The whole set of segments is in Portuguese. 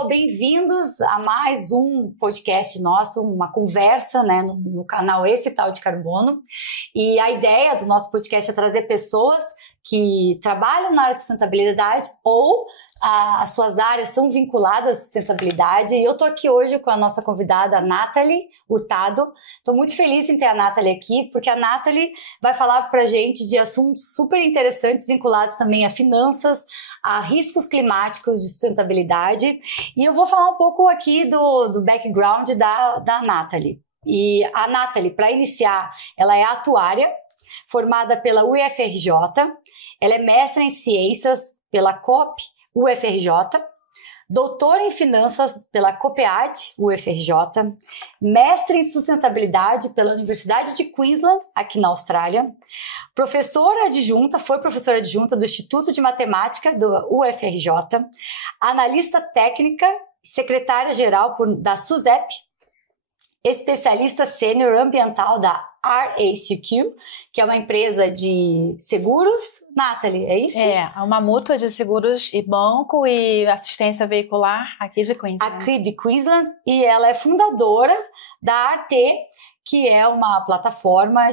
pessoal, bem-vindos a mais um podcast nosso, uma conversa, né, no canal Esse Tal de Carbono. E a ideia do nosso podcast é trazer pessoas que trabalham na área de sustentabilidade ou as suas áreas são vinculadas à sustentabilidade. E eu tô aqui hoje com a nossa convidada, a Nathalie Hurtado. Tô muito feliz em ter a Nathalie aqui, porque a Nathalie vai falar pra gente de assuntos super interessantes vinculados também a finanças, a riscos climáticos de sustentabilidade. E eu vou falar um pouco aqui do background da Nathalie. E a Nathalie, para iniciar, ela é atuária, formada pela UFRJ, ela é mestra em ciências pela COP UFRJ, doutora em finanças pela COPEAD UFRJ, mestre em sustentabilidade pela Universidade de Queensland, aqui na Austrália, foi professora adjunta do Instituto de Matemática do UFRJ, analista técnica, secretária-geral da SUSEP, especialista sênior ambiental da RACQ, que é uma empresa de seguros. Nathalie, é isso? É uma mútua de seguros e banco e assistência veicular aqui de Queensland. Aqui de Queensland, e ela é fundadora da ART, que é uma plataforma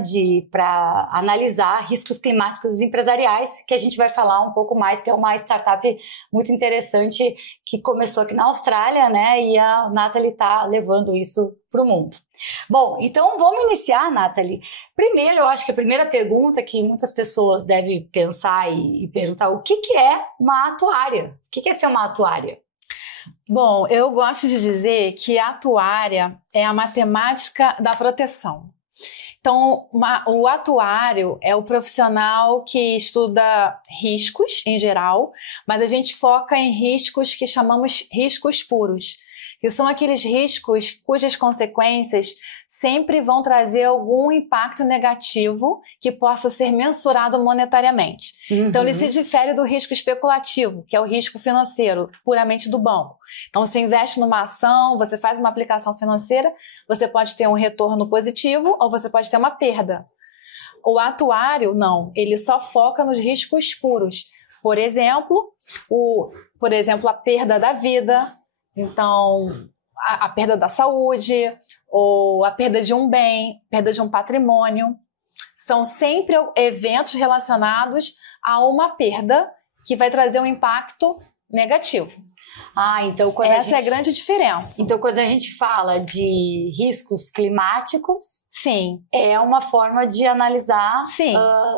para analisar riscos climáticos empresariais, que a gente vai falar um pouco mais, que é uma startup muito interessante que começou aqui na Austrália, né? E a Nathalie está levando isso para o mundo. Bom, então vamos iniciar, Nathalie. Primeiro, eu acho que a primeira pergunta que muitas pessoas devem pensar e perguntar, o que é uma atuária? O que é ser uma atuária? Bom, eu gosto de dizer que a atuária é a matemática da proteção. Então, o atuário é o profissional que estuda riscos em geral, mas a gente foca em riscos que chamamos riscos puros, que são aqueles riscos cujas consequências sempre vão trazer algum impacto negativo que possa ser mensurado monetariamente. Uhum. Então, ele se difere do risco especulativo, que é o risco financeiro, puramente do banco. Então, você investe numa ação, você faz uma aplicação financeira, você pode ter um retorno positivo ou você pode ter uma perda. O atuário, não, ele só foca nos riscos puros. Por exemplo, a perda da vida. Então, a perda da saúde, ou a perda de um bem, perda de um patrimônio, são sempre eventos relacionados a uma perda que vai trazer um impacto negativo. Então essa é a grande diferença. Então, quando a gente fala de riscos climáticos, sim, é uma forma de analisar. Sim,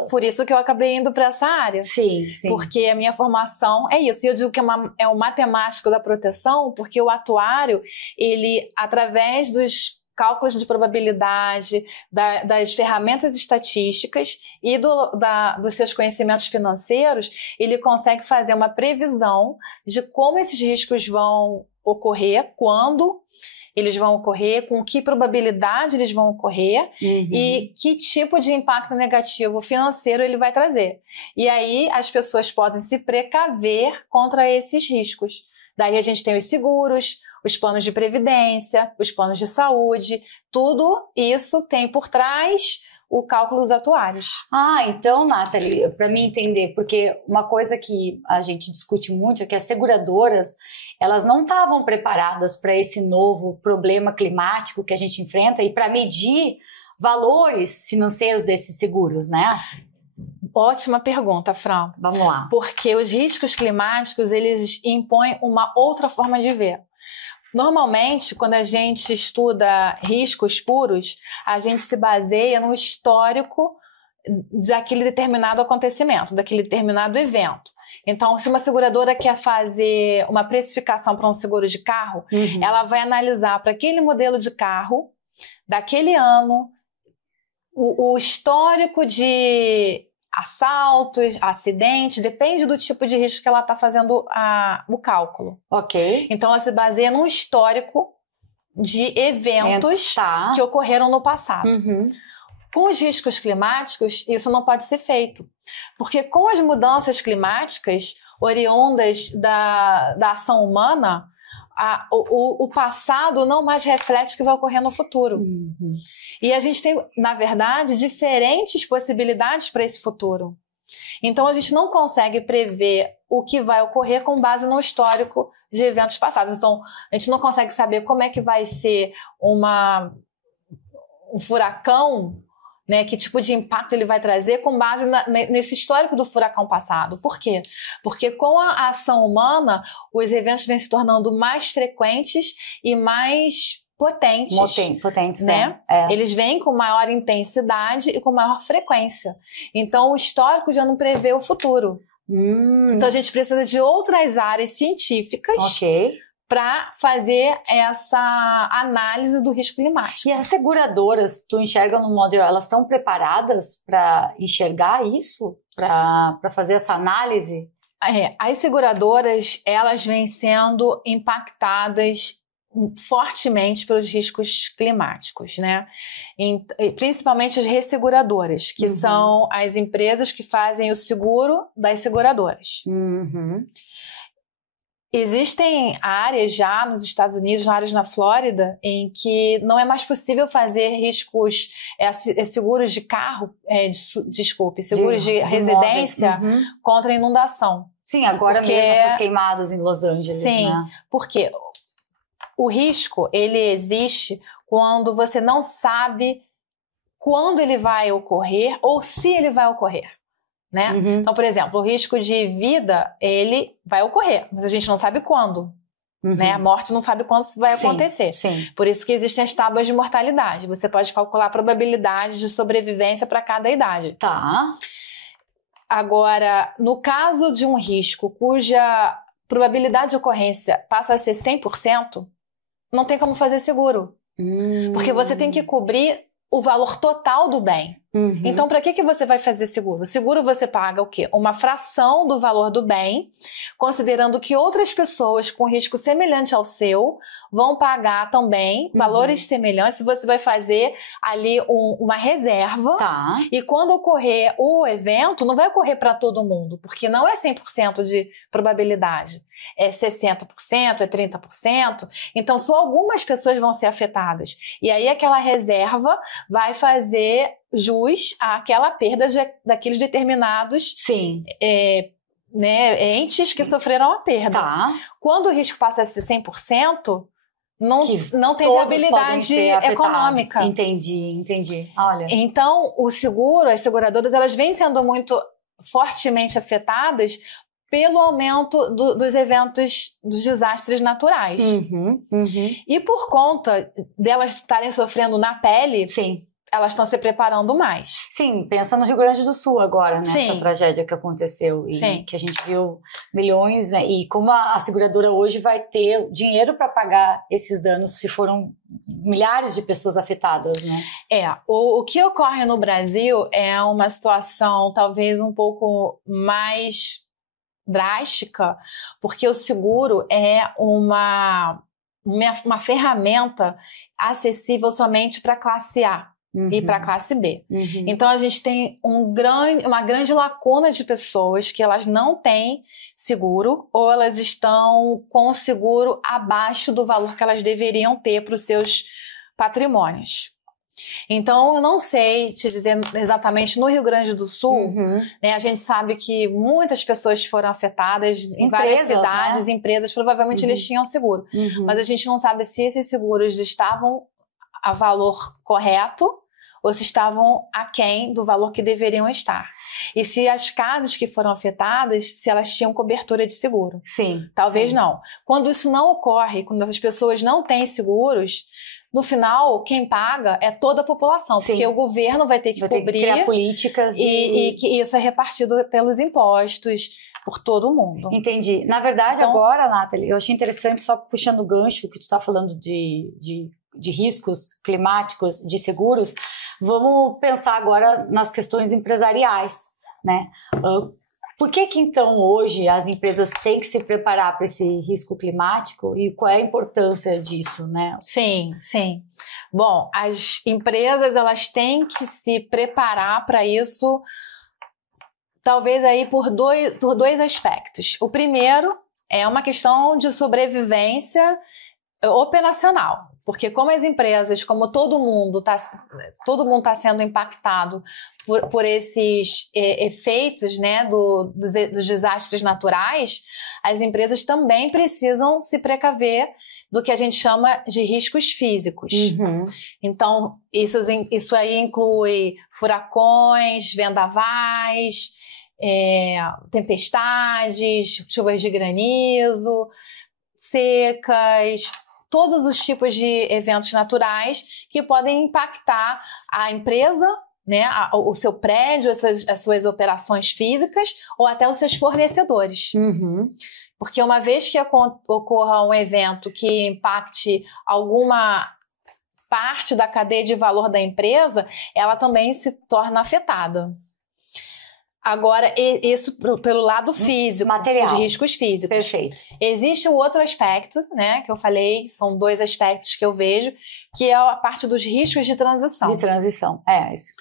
por isso que eu acabei indo para essa área. Sim. Porque a minha formação é isso. E eu digo que é o matemático da proteção, porque o atuário, ele, através dos cálculos de probabilidade, das ferramentas estatísticas e dos seus conhecimentos financeiros, ele consegue fazer uma previsão de como esses riscos vão ocorrer, quando eles vão ocorrer, com que probabilidade eles vão ocorrer e que tipo de impacto negativo financeiro ele vai trazer. E aí as pessoas podem se precaver contra esses riscos. Daí a gente tem os seguros, os planos de previdência, os planos de saúde, tudo isso tem por trás o cálculo dos atuários. Então, Nathalie, para mim entender, porque uma coisa que a gente discute muito é que as seguradoras, elas não estavam preparadas para esse novo problema climático que a gente enfrenta e para medir valores financeiros desses seguros, né? Ótima pergunta, Fran. Vamos lá. Porque os riscos climáticos, eles impõem uma outra forma de ver. Normalmente, quando a gente estuda riscos puros, a gente se baseia no histórico daquele determinado acontecimento, daquele determinado evento. Então, se uma seguradora quer fazer uma precificação para um seguro de carro, ela vai analisar para aquele modelo de carro, daquele ano, o histórico de assaltos, acidentes, depende do tipo de risco que ela está fazendo o cálculo. Ok. Então, ela se baseia num histórico de eventos que ocorreram no passado. Com os riscos climáticos, isso não pode ser feito. Porque com as mudanças climáticas oriundas da ação humana, o passado não mais reflete o que vai ocorrer no futuro. E a gente tem, na verdade, diferentes possibilidades para esse futuro. Então, a gente não consegue prever o que vai ocorrer com base no histórico de eventos passados. Então, a gente não consegue saber como é que vai ser um furacão, né, que tipo de impacto ele vai trazer com base nesse histórico do furacão passado. Por quê? Porque com a ação humana, os eventos vêm se tornando mais frequentes e mais potentes, né? Eles vêm com maior intensidade e com maior frequência. Então, o histórico já não prevê o futuro. Então, a gente precisa de outras áreas científicas para fazer essa análise do risco climático. E as seguradoras, tu enxerga no modo geral, elas estão preparadas para enxergar isso? Para fazer essa análise? As seguradoras, elas vêm sendo impactadas fortemente pelos riscos climáticos, né? Principalmente as resseguradoras, que são as empresas que fazem o seguro das seguradoras. Existem áreas já nos Estados Unidos, áreas na Flórida, em que não é mais possível fazer riscos, seguros de carro, seguros de residência contra inundação. Sim, agora mesmo essas queimadas em Los Angeles, sim, né? Porque o risco, ele existe quando você não sabe quando ele vai ocorrer ou se ele vai ocorrer. Né? Então, por exemplo, o risco de vida, ele vai ocorrer, mas a gente não sabe quando. Né? A morte não sabe quando vai acontecer. Sim. Por isso que existem as tábuas de mortalidade. Você pode calcular a probabilidade de sobrevivência para cada idade. Tá. Agora, no caso de um risco cuja probabilidade de ocorrência passa a ser 100%, não tem como fazer seguro. Porque você tem que cobrir o valor total do bem. Então, para que você vai fazer seguro? Seguro você paga o quê? Uma fração do valor do bem, considerando que outras pessoas com risco semelhante ao seu vão pagar também valores semelhantes. Você vai fazer ali uma reserva. Tá. E quando ocorrer o evento, não vai ocorrer para todo mundo, porque não é 100% de probabilidade. É 60%, é 30%. Então, só algumas pessoas vão ser afetadas. E aí, aquela reserva vai fazer jus àquela perda daqueles determinados entes que sofreram a perda. Tá. Quando o risco passa a ser 100%, não tem viabilidade econômica. Entendi. Olha. Então, o seguro, as seguradoras, elas vêm sendo muito fortemente afetadas pelo aumento dos eventos, dos desastres naturais. E por conta delas estarem sofrendo na pele, elas estão se preparando mais. Sim, pensa no Rio Grande do Sul agora, né? Sim. Essa tragédia que aconteceu e que a gente viu milhões, né? E como a seguradora hoje vai ter dinheiro para pagar esses danos se foram milhares de pessoas afetadas, né? O que ocorre no Brasil é uma situação talvez um pouco mais drástica, porque o seguro é uma ferramenta acessível somente para a classe A. E para a classe B. Então, a gente tem uma grande lacuna de pessoas que elas não têm seguro ou elas estão com o seguro abaixo do valor que elas deveriam ter para os seus patrimônios. Então, eu não sei te dizer exatamente no Rio Grande do Sul, né, a gente sabe que muitas pessoas foram afetadas em várias cidades, empresas, provavelmente eles tinham seguro. Mas a gente não sabe se esses seguros estavam a valor correto ou se estavam aquém do valor que deveriam estar. E se as casas que foram afetadas, se elas tinham cobertura de seguro. Talvez não. Quando isso não ocorre, quando as pessoas não têm seguros, no final, quem paga é toda a população, porque o governo vai ter que cobrir, ter que criar políticas e que isso é repartido pelos impostos, por todo mundo. Entendi. Na verdade, então, agora, Nathalie, eu achei interessante, só puxando o gancho que tu está falando de riscos climáticos, de seguros, vamos pensar agora nas questões empresariais, né? Por que então hoje as empresas têm que se preparar para esse risco climático e qual é a importância disso, né? Sim. Bom, as empresas elas têm que se preparar para isso, talvez aí por dois aspectos. O primeiro é uma questão de sobrevivência operacional. Porque como as empresas, como todo mundo está sendo impactado por esses efeitos, né, dos desastres naturais, as empresas também precisam se precaver do que a gente chama de riscos físicos. Uhum. Então, isso aí inclui furacões, vendavais, tempestades, chuvas de granizo, secas, todos os tipos de eventos naturais que podem impactar a empresa, né, o seu prédio, as suas operações físicas ou até os seus fornecedores. Uhum. Porque uma vez que ocorra um evento que impacte alguma parte da cadeia de valor da empresa, ela também se torna afetada. Agora, isso pelo lado físico, material, de riscos físicos. Perfeito. Existe um outro aspecto, né, que eu falei, são 2 aspectos que eu vejo, que é a parte dos riscos de transição. De transição, isso.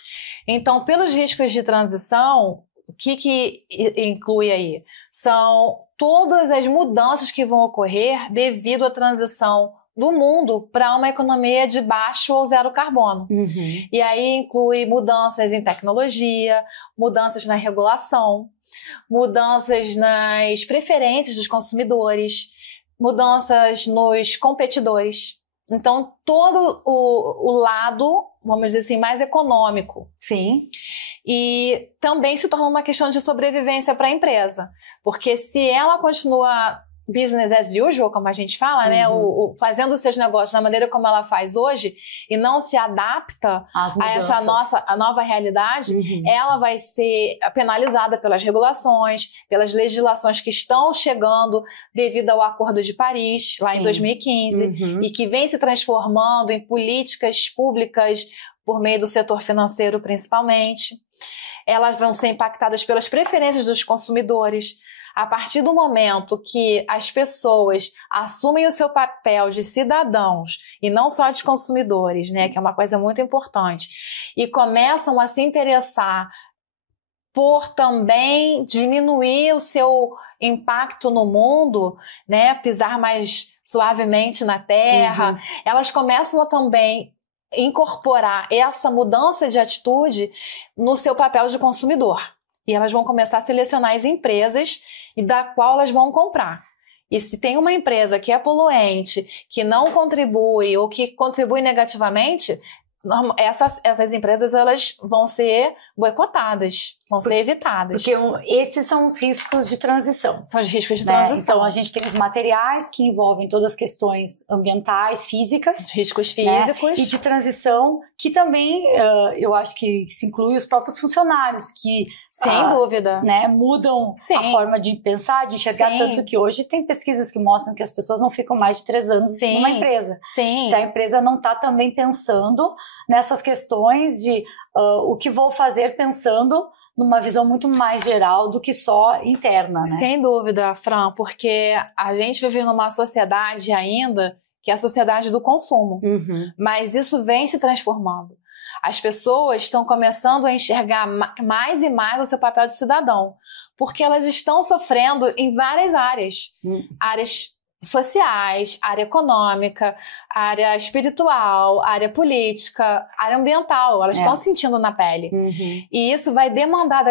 Então, pelos riscos de transição, o que inclui aí? São todas as mudanças que vão ocorrer devido à transição do mundo para uma economia de baixo ou zero carbono. Uhum. E aí inclui mudanças em tecnologia, mudanças na regulação, mudanças nas preferências dos consumidores, mudanças nos competidores. Então, todo o lado, vamos dizer assim, mais econômico. Sim. E também se torna uma questão de sobrevivência para a empresa. Porque se ela continua business as usual, como a gente fala, né? Fazendo os seus negócios da maneira como ela faz hoje e não se adapta a essa a nova realidade, ela vai ser penalizada pelas regulações, pelas legislações que estão chegando devido ao Acordo de Paris, lá em 2015, e que vem se transformando em políticas públicas por meio do setor financeiro, principalmente. Elas vão ser impactadas pelas preferências dos consumidores. A partir do momento que as pessoas assumem o seu papel de cidadãos e não só de consumidores, né, que é uma coisa muito importante, e começam a se interessar por também diminuir o seu impacto no mundo, né, pisar mais suavemente na terra, elas começam a também incorporar essa mudança de atitude no seu papel de consumidor. E elas vão começar a selecionar as empresas e da qual elas vão comprar. E se tem uma empresa que é poluente, que não contribui ou que contribui negativamente, essas empresas elas vão ser boicotadas, vão ser evitadas. Porque esses são os riscos de transição. São os riscos de transição. Então, a gente tem os materiais que envolvem todas as questões ambientais, físicas. Os riscos físicos. Né? E de transição, que também, eu acho que se inclui os próprios funcionários, que... Sem dúvida. Né, mudam a forma de pensar, de enxergar, tanto que hoje tem pesquisas que mostram que as pessoas não ficam mais de 3 anos numa empresa. Se a empresa não está também pensando nessas questões de o que vou fazer pensando numa visão muito mais geral do que só interna, né? Sem dúvida, Fran, porque a gente vive numa sociedade ainda que é a sociedade do consumo, mas isso vem se transformando. As pessoas estão começando a enxergar mais e mais o seu papel de cidadão, porque elas estão sofrendo em várias áreas. Áreas sociais, área econômica, área espiritual, área política, área ambiental. Elas estão sentindo na pele. E isso vai demandar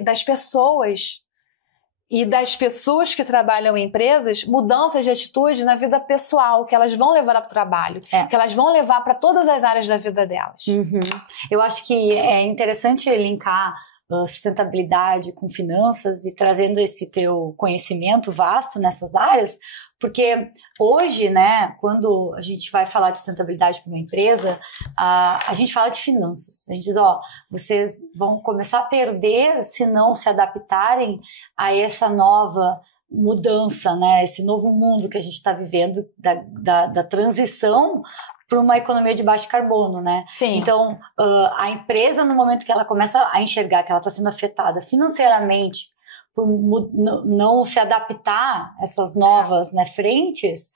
das pessoas e das pessoas que trabalham em empresas mudanças de atitude na vida pessoal, que elas vão levar para o trabalho, que elas vão levar para todas as áreas da vida delas. Eu acho que é interessante linkar sustentabilidade com finanças e trazendo esse teu conhecimento vasto nessas áreas, porque hoje, né, quando a gente vai falar de sustentabilidade para uma empresa, a gente fala de finanças. A gente diz, vocês vão começar a perder se não se adaptarem a essa nova mudança, né, esse novo mundo que a gente está vivendo da transição para uma economia de baixo carbono, né? Sim. Então, a empresa, no momento que ela começa a enxergar que ela está sendo afetada financeiramente por não se adaptar a essas novas, né, frentes,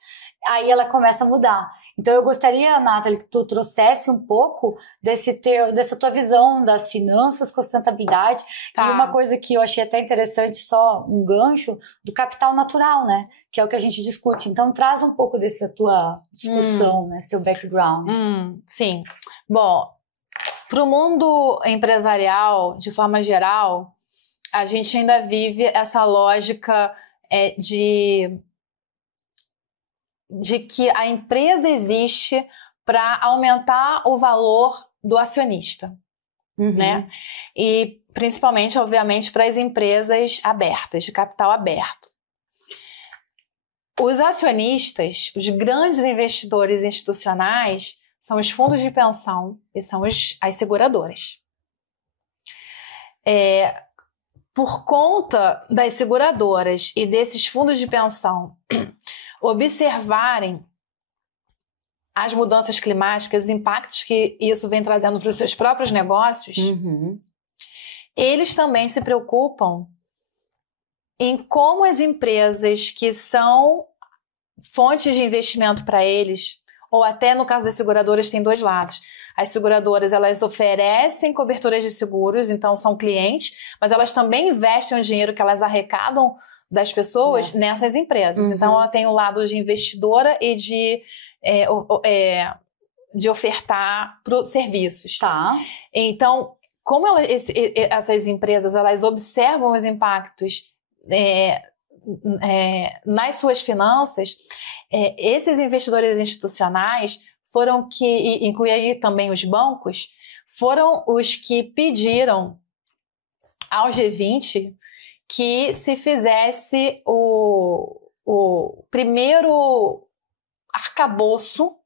aí ela começa a mudar. Então eu gostaria, Nathalie, que tu trouxesse um pouco dessa tua visão das finanças com sustentabilidade. Tá. E uma coisa que eu achei até interessante, só um gancho, do capital natural, né? Que é o que a gente discute. Então traz um pouco dessa tua discussão, né? Esse teu background. Sim. Bom, para o mundo empresarial, de forma geral, a gente ainda vive essa lógica de que a empresa existe para aumentar o valor do acionista, né? E principalmente, obviamente, para as empresas abertas, de capital aberto. Os acionistas, os grandes investidores institucionais, são os fundos de pensão e são as seguradoras. Por conta das seguradoras e desses fundos de pensão observarem as mudanças climáticas, os impactos que isso vem trazendo para os seus próprios negócios, eles também se preocupam em como as empresas que são fontes de investimento para eles, ou até no caso das seguradoras tem dois lados. As seguradoras, elas oferecem coberturas de seguros, então são clientes, mas elas também investem o dinheiro que elas arrecadam das pessoas nessas empresas. Então ela tem o lado de investidora e de ofertar serviços. Tá. Então, como essas empresas elas observam os impactos nas suas finanças, esses investidores institucionais foram que, inclui aí também os bancos, foram os que pediram ao G20 que se fizesse o primeiro arcabouço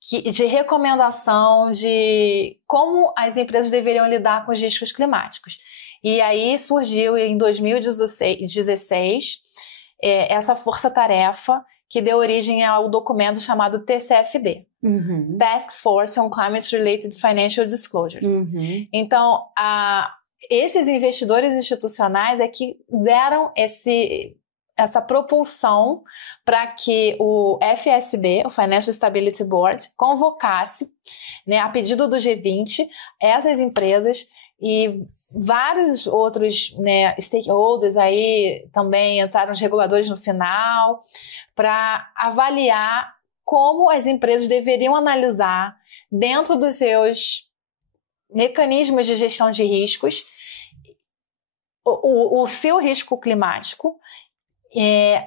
de recomendação de como as empresas deveriam lidar com os riscos climáticos. E aí surgiu em 2016 essa força-tarefa que deu origem ao documento chamado TCFD, Task Force on Climate-Related Financial Disclosures. Então, esses investidores institucionais é que deram essa propulsão para que o FSB, o Financial Stability Board, convocasse, né, a pedido do G20, essas empresas e vários outros, né, stakeholders aí também entraram os reguladores no final para avaliar como as empresas deveriam analisar dentro dos seus mecanismos de gestão de riscos o seu risco climático,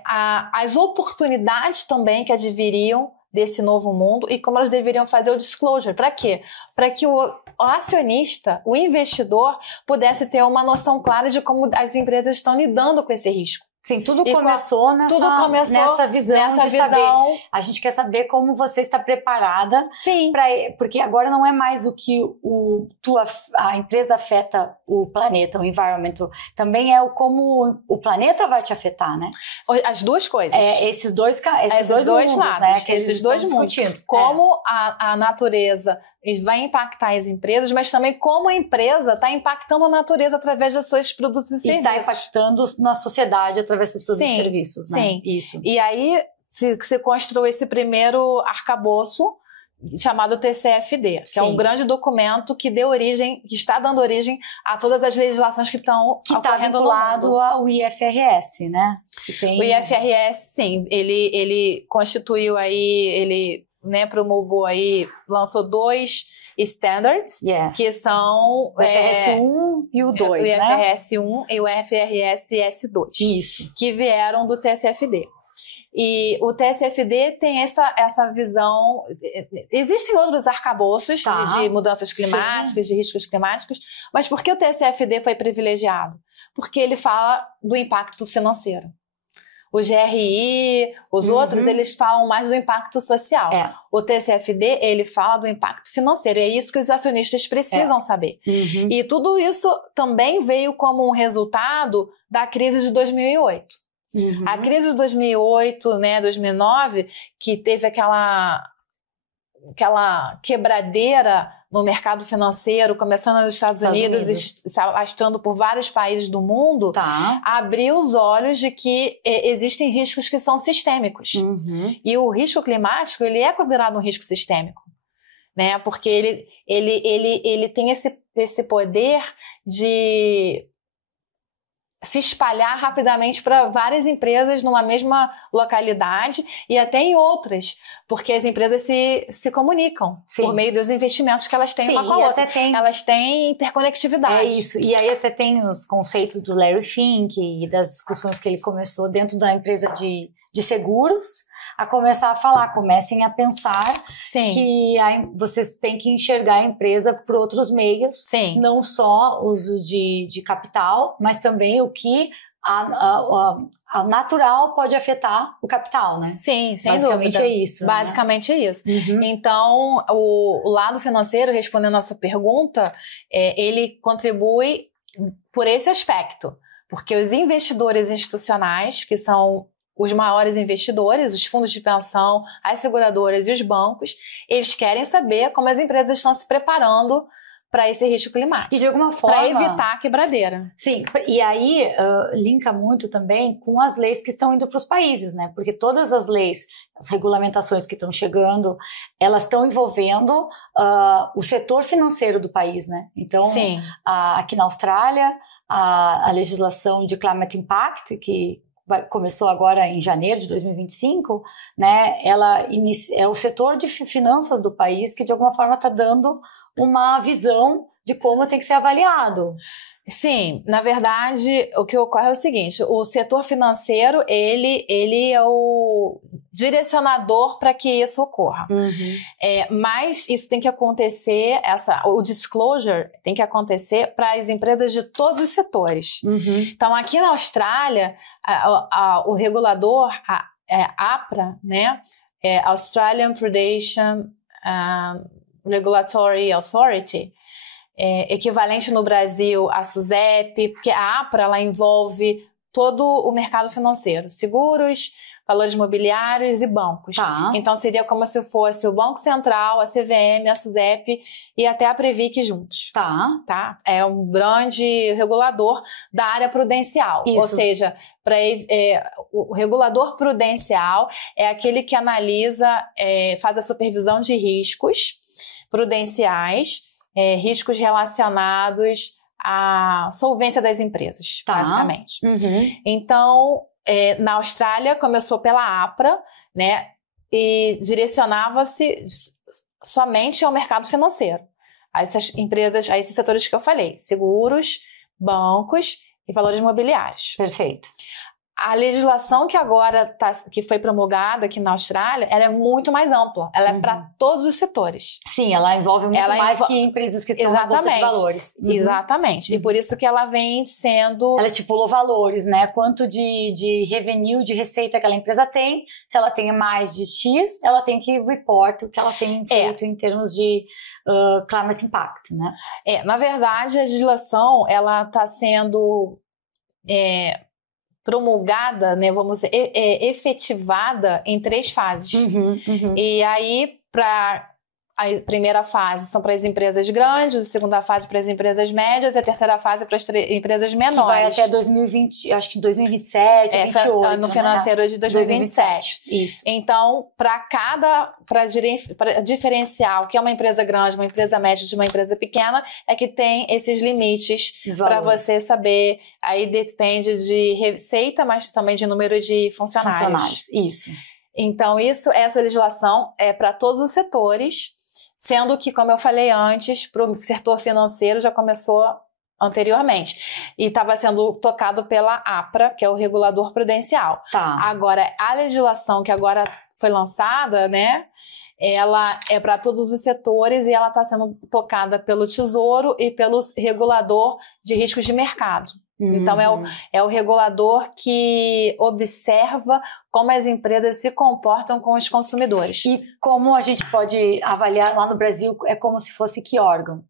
as oportunidades também que adviriam desse novo mundo e como elas deveriam fazer o disclosure. Para quê? Para que o acionista, o investidor, pudesse ter uma noção clara de como as empresas estão lidando com esse risco. Sim, tudo começou nessa visão de saber. A gente quer saber como você está preparada. Sim. Porque agora não é mais o que a empresa afeta o planeta, o environment. Também é como o planeta vai te afetar, né? As duas coisas. Esses dois mundos, lados, né? Que esses dois mundos. Como a natureza vai impactar as empresas, mas também como a empresa está impactando a natureza através dos seus produtos e serviços. E está impactando na sociedade através dos produtos e serviços, né? Sim. Isso. E aí se construiu esse primeiro arcabouço chamado TCFD, que é um grande documento que está dando origem a todas as legislações que estão ocorrendo no mundo. Está vinculado ao IFRS, né? O IFRS, sim, ele constituiu aí, ele, né, promulgou aí, lançou 2 standards, que são o IFRS 1 e o 2, né? O IFRS 1 e o IFRS S2. Isso. Que vieram do TCFD. E o TCFD tem essa visão. Existem outros arcabouços de mudanças climáticas, de riscos climáticos, mas por que o TCFD foi privilegiado? Porque ele fala do impacto financeiro. O GRI, os outros, eles falam mais do impacto social. O TCFD, ele fala do impacto financeiro. E é isso que os acionistas precisam saber. E tudo isso também veio como um resultado da crise de 2008. A crise de 2008, né, 2009, que teve aquela quebradeira no mercado financeiro, começando nos Estados Unidos e se alastrando por vários países do mundo, abriu os olhos de que existem riscos que são sistêmicos. E o risco climático, ele é considerado um risco sistêmico, né? Porque ele tem esse poder de se espalhar rapidamente para várias empresas numa mesma localidade e até em outras, porque as empresas se comunicam por meio dos investimentos que elas têm uma com a outra. Elas têm interconectividade. É isso. E aí até tem os conceitos do Larry Fink e das discussões que ele começou dentro da empresa de seguros, a começar a falar, comecem a pensar que vocês têm que enxergar a empresa por outros meios, não só usos de capital, mas também o que a natural pode afetar o capital, né? Sim, sem Basicamente dúvida. é isso. Basicamente é isso. Então, o lado financeiro, respondendo a sua pergunta, ele contribui por esse aspecto, porque os investidores institucionais, que são os maiores investidores, os fundos de pensão, as seguradoras e os bancos, eles querem saber como as empresas estão se preparando para esse risco climático. E de alguma forma... Para evitar a quebradeira. Sim, e aí linka muito também com as leis que estão indo para os países, né? Porque todas as leis, as regulamentações que estão chegando, elas estão envolvendo o setor financeiro do país, né? Então, aqui na Austrália, a legislação de Climate Impact, que começou agora em janeiro de 2025, né? Ela é o setor de finanças do país que de alguma forma está dando uma visão de como tem que ser avaliado. Sim, na verdade, o que ocorre é o seguinte, o setor financeiro, ele é o direcionador para que isso ocorra. Mas isso tem que acontecer, o disclosure tem que acontecer para as empresas de todos os setores. Então, aqui na Austrália, o regulador, APRA, né, Australian Prudential Regulatory Authority, equivalente no Brasil à SUSEP, porque a APRA ela envolve todo o mercado financeiro, seguros, valores mobiliários e bancos. Então seria como se fosse o Banco Central, a CVM, a SUSEP e até a Previc juntos. É um grande regulador da área prudencial. Ou seja, o regulador prudencial é aquele que analisa, faz a supervisão de riscos prudenciais, riscos relacionados à solvência das empresas, basicamente. Então, na Austrália, começou pela APRA, né, e direcionava-se somente ao mercado financeiro. A essas empresas, a esses setores que eu falei, seguros, bancos e valores imobiliários. Perfeito. A legislação que agora que foi promulgada aqui na Austrália, ela é muito mais ampla. Ela é para todos os setores. Sim, ela envolve muito mais que empresas que estão na Bolsa de Valores. Exatamente. E por isso que ela vem sendo... Ela estipulou valores, né? Quanto de revenue, de receita aquela empresa tem. Se ela tem mais de X, ela tem que report o que ela tem feito em termos de climate impact, né? Na verdade, a legislação, ela está sendo... promulgada, né, vamos dizer, efetivada em 3 fases. E aí, a primeira fase são para as empresas grandes, a segunda fase para as empresas médias e a terceira fase para as empresas menores. Que vai até 2020, acho que 2027, 2028. No financeiro de 2027. Isso. Então, para diferenciar o que é uma empresa grande, uma empresa média de uma empresa pequena, é que tem esses limites para você saber. Aí depende de receita, mas também de número de funcionários. Isso. Então, essa legislação é para todos os setores, sendo que, como eu falei antes, para o setor financeiro já começou anteriormente. E estava sendo tocado pela APRA, que é o regulador prudencial. Agora, a legislação que agora foi lançada, né, ela é para todos os setores e ela está sendo tocada pelo Tesouro e pelo regulador de riscos de mercado. Então, é o regulador que observa como as empresas se comportam com os consumidores. E como a gente pode avaliar lá no Brasil, é como se fosse que órgão?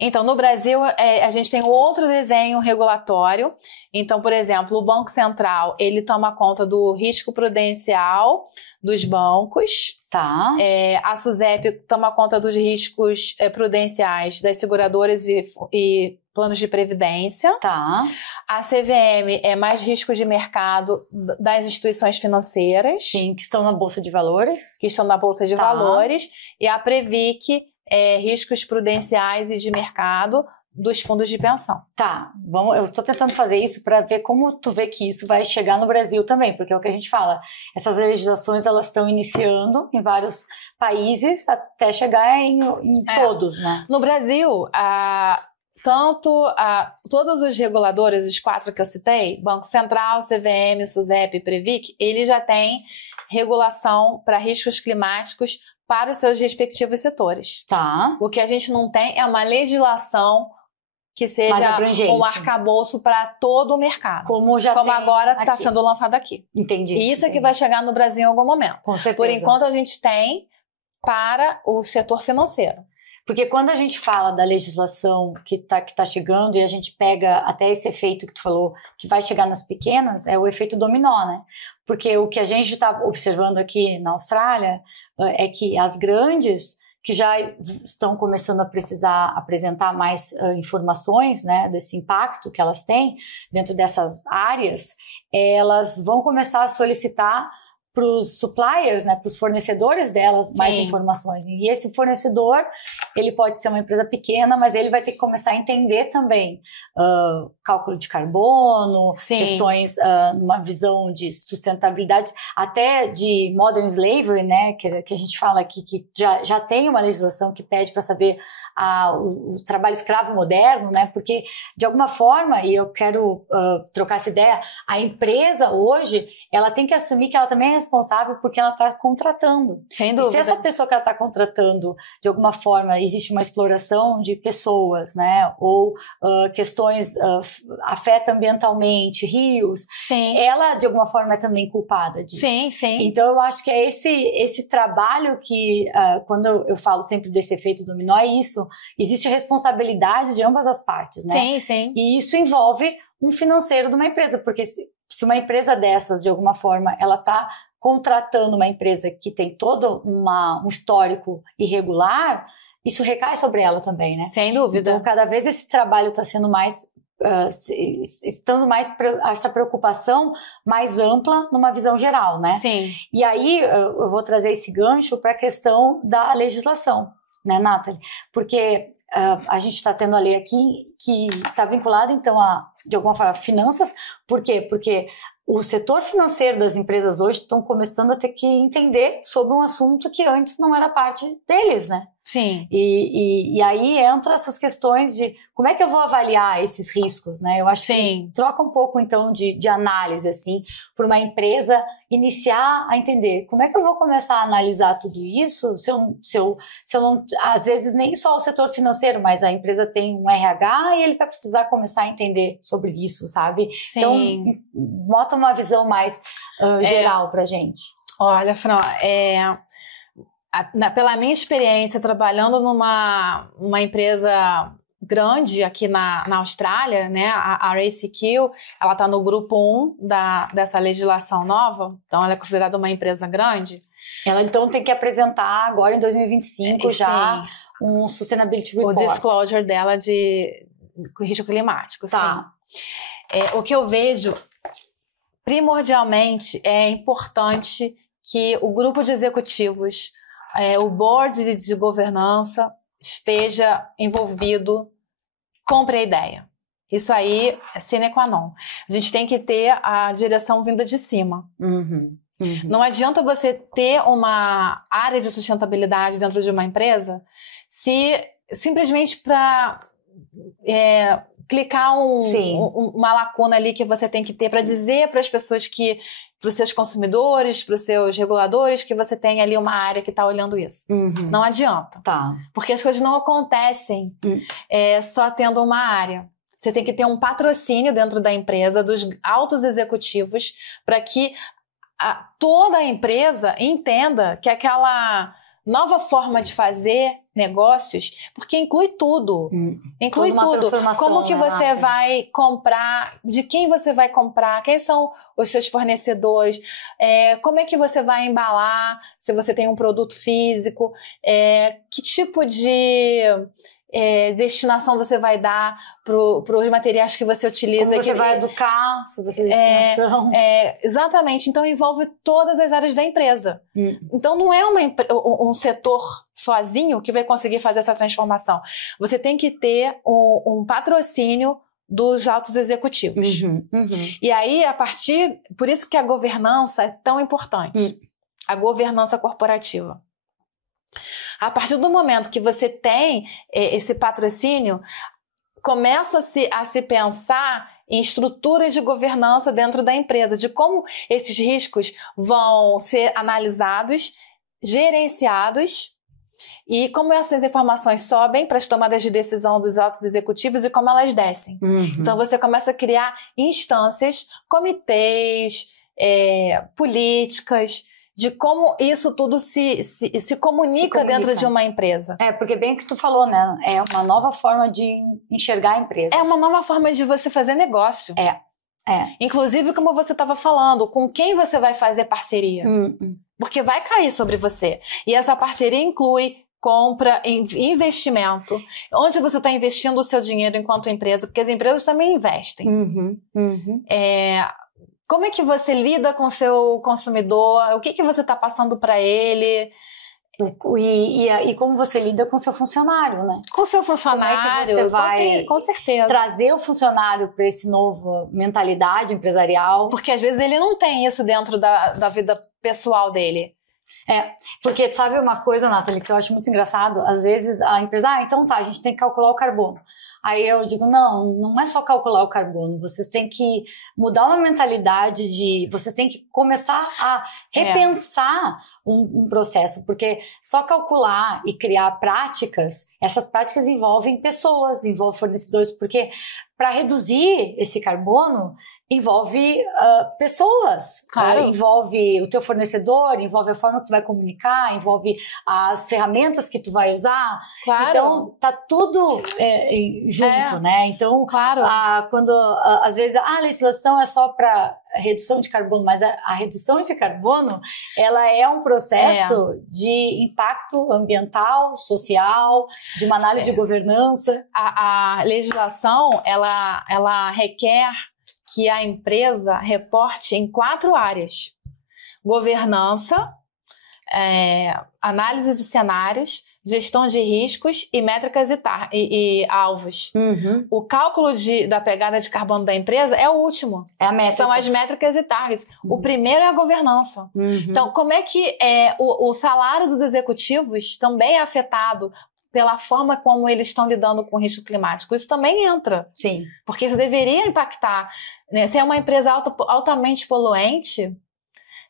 Então, no Brasil, a gente tem outro desenho regulatório. Então, por exemplo, o Banco Central, ele toma conta do risco prudencial dos bancos. Tá. A SUSEP toma conta dos riscos prudenciais das seguradoras e planos de previdência. Tá. A CVM é mais riscos de mercado das instituições financeiras. Sim, que estão na Bolsa de Valores. Que estão na Bolsa de Valores. E a Previc riscos prudenciais e de mercado dos fundos de pensão. Tá, eu estou tentando fazer isso para ver como tu vê que isso vai chegar no Brasil também, porque é o que a gente fala, essas legislações elas estão iniciando em vários países até chegar em todos, né? No Brasil, todos os reguladores, os 4 que eu citei, Banco Central, CVM, SUSEP e Previc, eles já têm regulação para riscos climáticos para os seus respectivos setores. Tá. O que a gente não tem é uma legislação que seja um arcabouço para todo o mercado. Como agora está sendo lançado aqui. Entendi. E isso é que vai chegar no Brasil em algum momento. Com certeza. Por enquanto a gente tem para o setor financeiro. Porque quando a gente fala da legislação que tá chegando e a gente pega até esse efeito que tu falou, que vai chegar nas pequenas, é o efeito dominó, né? Porque o que a gente está observando aqui na Austrália é que as grandes, que já estão começando a precisar apresentar mais informações, né, desse impacto que elas têm dentro dessas áreas, elas vão começar a solicitar para os suppliers, né, para os fornecedores delas, mais informações. E esse fornecedor, ele pode ser uma empresa pequena, mas ele vai ter que começar a entender também cálculo de carbono, questões numa visão de sustentabilidade, até de modern slavery, né, que a gente fala aqui, que já tem uma legislação que pede para saber o trabalho escravo moderno, né, porque de alguma forma, e eu quero trocar essa ideia, a empresa hoje, ela tem que assumir que ela também é responsável porque ela está contratando. Sem dúvida. E se essa pessoa que ela está contratando, de alguma forma, existe uma exploração de pessoas, né, ou questões afeta ambientalmente, rios, ela, de alguma forma, é também culpada disso. Sim, sim. Então, eu acho que é esse trabalho que, quando eu falo sempre desse efeito dominó, é isso. Existe responsabilidade de ambas as partes, né? Sim, sim. E isso envolve um financeiro de uma empresa, porque se uma empresa dessas, de alguma forma, ela está contratando uma empresa que tem todo um histórico irregular, isso recai sobre ela também, né? Sem dúvida. Então, cada vez esse trabalho está sendo mais, estando mais, essa preocupação mais ampla numa visão geral, né? Sim. E aí, eu vou trazer esse gancho para a questão da legislação, né, Nathalie? Porque a gente está tendo a lei aqui que está vinculada, então, de alguma forma, a finanças. Por quê? Porque o setor financeiro das empresas hoje estão começando a ter que entender sobre um assunto que antes não era parte deles, né? Sim. E aí entra essas questões de como é que eu vou avaliar esses riscos, né? Eu acho que troca um pouco, então, de análise, assim, por uma empresa iniciar a entender como é que eu vou começar a analisar tudo isso se eu não, às vezes, nem só o setor financeiro, mas a empresa tem um RH e ele vai precisar começar a entender sobre isso, sabe? Sim. Então, bota uma visão mais geral pra gente. Olha, Fran, pela minha experiência trabalhando numa empresa grande aqui na Austrália, né, a RACQ, ela está no grupo 1 dessa legislação nova, então ela é considerada uma empresa grande. Ela então tem que apresentar agora em 2025 já um Sustainability Report. O disclosure dela de risco climático. Tá. O que eu vejo, primordialmente, é importante que o grupo de executivos, o board de governança esteja envolvido, compre a ideia. Isso aí é sine qua non. A gente tem que ter a direção vinda de cima. Não adianta você ter uma área de sustentabilidade dentro de uma empresa se simplesmente para clicar uma lacuna ali que você tem que ter para dizer para as pessoas para os seus consumidores, para os seus reguladores, que você tem ali uma área que está olhando isso. Não adianta. Tá. Porque as coisas não acontecem só tendo uma área. Você tem que ter um patrocínio dentro da empresa, dos altos executivos, para que toda a empresa entenda que aquela nova forma de fazer negócios, porque inclui tudo. Inclui tudo. Como que você vai comprar, de quem você vai comprar, quem são os seus fornecedores, como é que você vai embalar, se você tem um produto físico, que tipo de destinação você vai dar para os materiais que você utiliza. Como você vai educar sobre essa destinação. Exatamente. Então, envolve todas as áreas da empresa. Então, não é um setor sozinho que vai conseguir fazer essa transformação. Você tem que ter um patrocínio dos altos executivos. E aí, por isso que a governança é tão importante. A governança corporativa. A partir do momento que você tem esse patrocínio, começa-se a se pensar em estruturas de governança dentro da empresa, de como esses riscos vão ser analisados, gerenciados e como essas informações sobem para as tomadas de decisão dos altos executivos e como elas descem. Então você começa a criar instâncias, comitês, políticas, de como isso tudo se comunica dentro de uma empresa. Porque bem o que tu falou, né? É uma nova forma de enxergar a empresa. É uma nova forma de você fazer negócio. Inclusive, como você estava falando, com quem você vai fazer parceria. Porque vai cair sobre você. E essa parceria inclui compra, investimento. Onde você está investindo o seu dinheiro enquanto empresa? Porque as empresas também investem. Como é que você lida com o seu consumidor? O que você está passando para ele? E como você lida com o seu funcionário, né? Com o seu funcionário. Como é que você vai com certeza trazer o funcionário para esse novo mentalidade empresarial? Porque às vezes ele não tem isso dentro da vida pessoal dele. Porque sabe uma coisa, Nathalie, que eu acho muito engraçado? Às vezes a empresa, então tá, a gente tem que calcular o carbono. Aí eu digo, não é só calcular o carbono, vocês têm que mudar uma mentalidade vocês têm que começar a repensar um processo, porque só calcular e criar práticas, essas práticas envolvem pessoas, envolvem fornecedores, porque para reduzir esse carbono, envolve pessoas, envolve o teu fornecedor, envolve a forma que tu vai comunicar, envolve as ferramentas que tu vai usar. Então, tá tudo junto, né? Então, quando às vezes a legislação é só para redução de carbono, mas a redução de carbono, ela é um processo de impacto ambiental, social, de uma análise de governança. A legislação, ela requer que a empresa reporte em 4 áreas: governança, análise de cenários, gestão de riscos e métricas e alvos. O cálculo da pegada de carbono da empresa é o último. São as métricas e targets. O primeiro é a governança. Então, como é que o salário dos executivos também é afetado pela forma como eles estão lidando com o risco climático? Isso também entra. Sim. Porque isso deveria impactar, né? Se é uma empresa altamente poluente,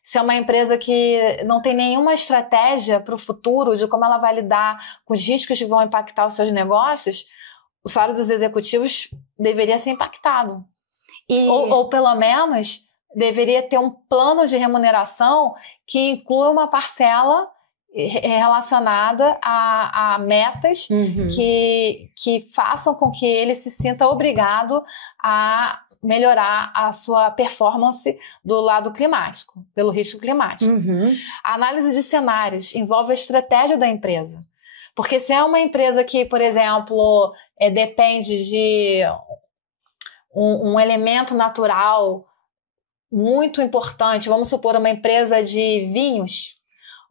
se é uma empresa que não tem nenhuma estratégia para o futuro de como ela vai lidar com os riscos que vão impactar os seus negócios, o salário dos executivos deveria ser impactado. Ou pelo menos, deveria ter um plano de remuneração que inclua uma parcela relacionada a metas que façam com que ele se sinta obrigado a melhorar a sua performance do lado climático, pelo risco climático. A análise de cenários envolve a estratégia da empresa. Porque se é uma empresa que, por exemplo, depende de um elemento natural muito importante, vamos supor uma empresa de vinhos,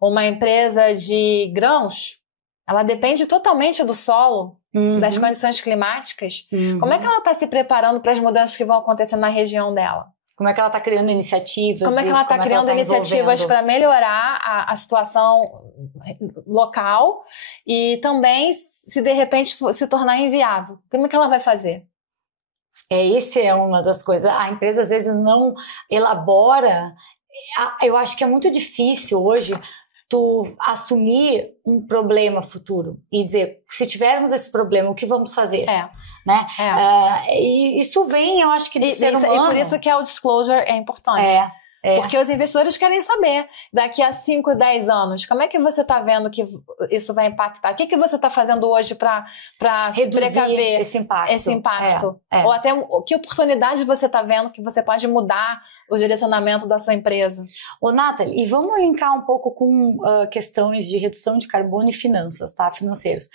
uma empresa de grãos, ela depende totalmente do solo, das condições climáticas. Como é que ela está se preparando para as mudanças que vão acontecer na região dela? Como é que ela está criando iniciativas? Como é que ela está criando iniciativas para melhorar a situação local e também, se de repente se tornar inviável? Como é que ela vai fazer? Esse é uma das coisas. A empresa às vezes não elabora. Eu acho que é muito difícil hoje tu assumir um problema futuro e dizer, se tivermos esse problema, o que vamos fazer? Né? E isso vem, eu acho que do ser humano. E por isso que o disclosure é importante. Porque os investidores querem saber, daqui a 5, 10 anos, como é que você está vendo que isso vai impactar? O que você está fazendo hoje para reduzir esse impacto? Ou até que oportunidade você está vendo que você pode mudar o direcionamento da sua empresa? Ô, Nathalie, e vamos linkar um pouco com questões de redução de carbono e finanças, tá? Financeiros.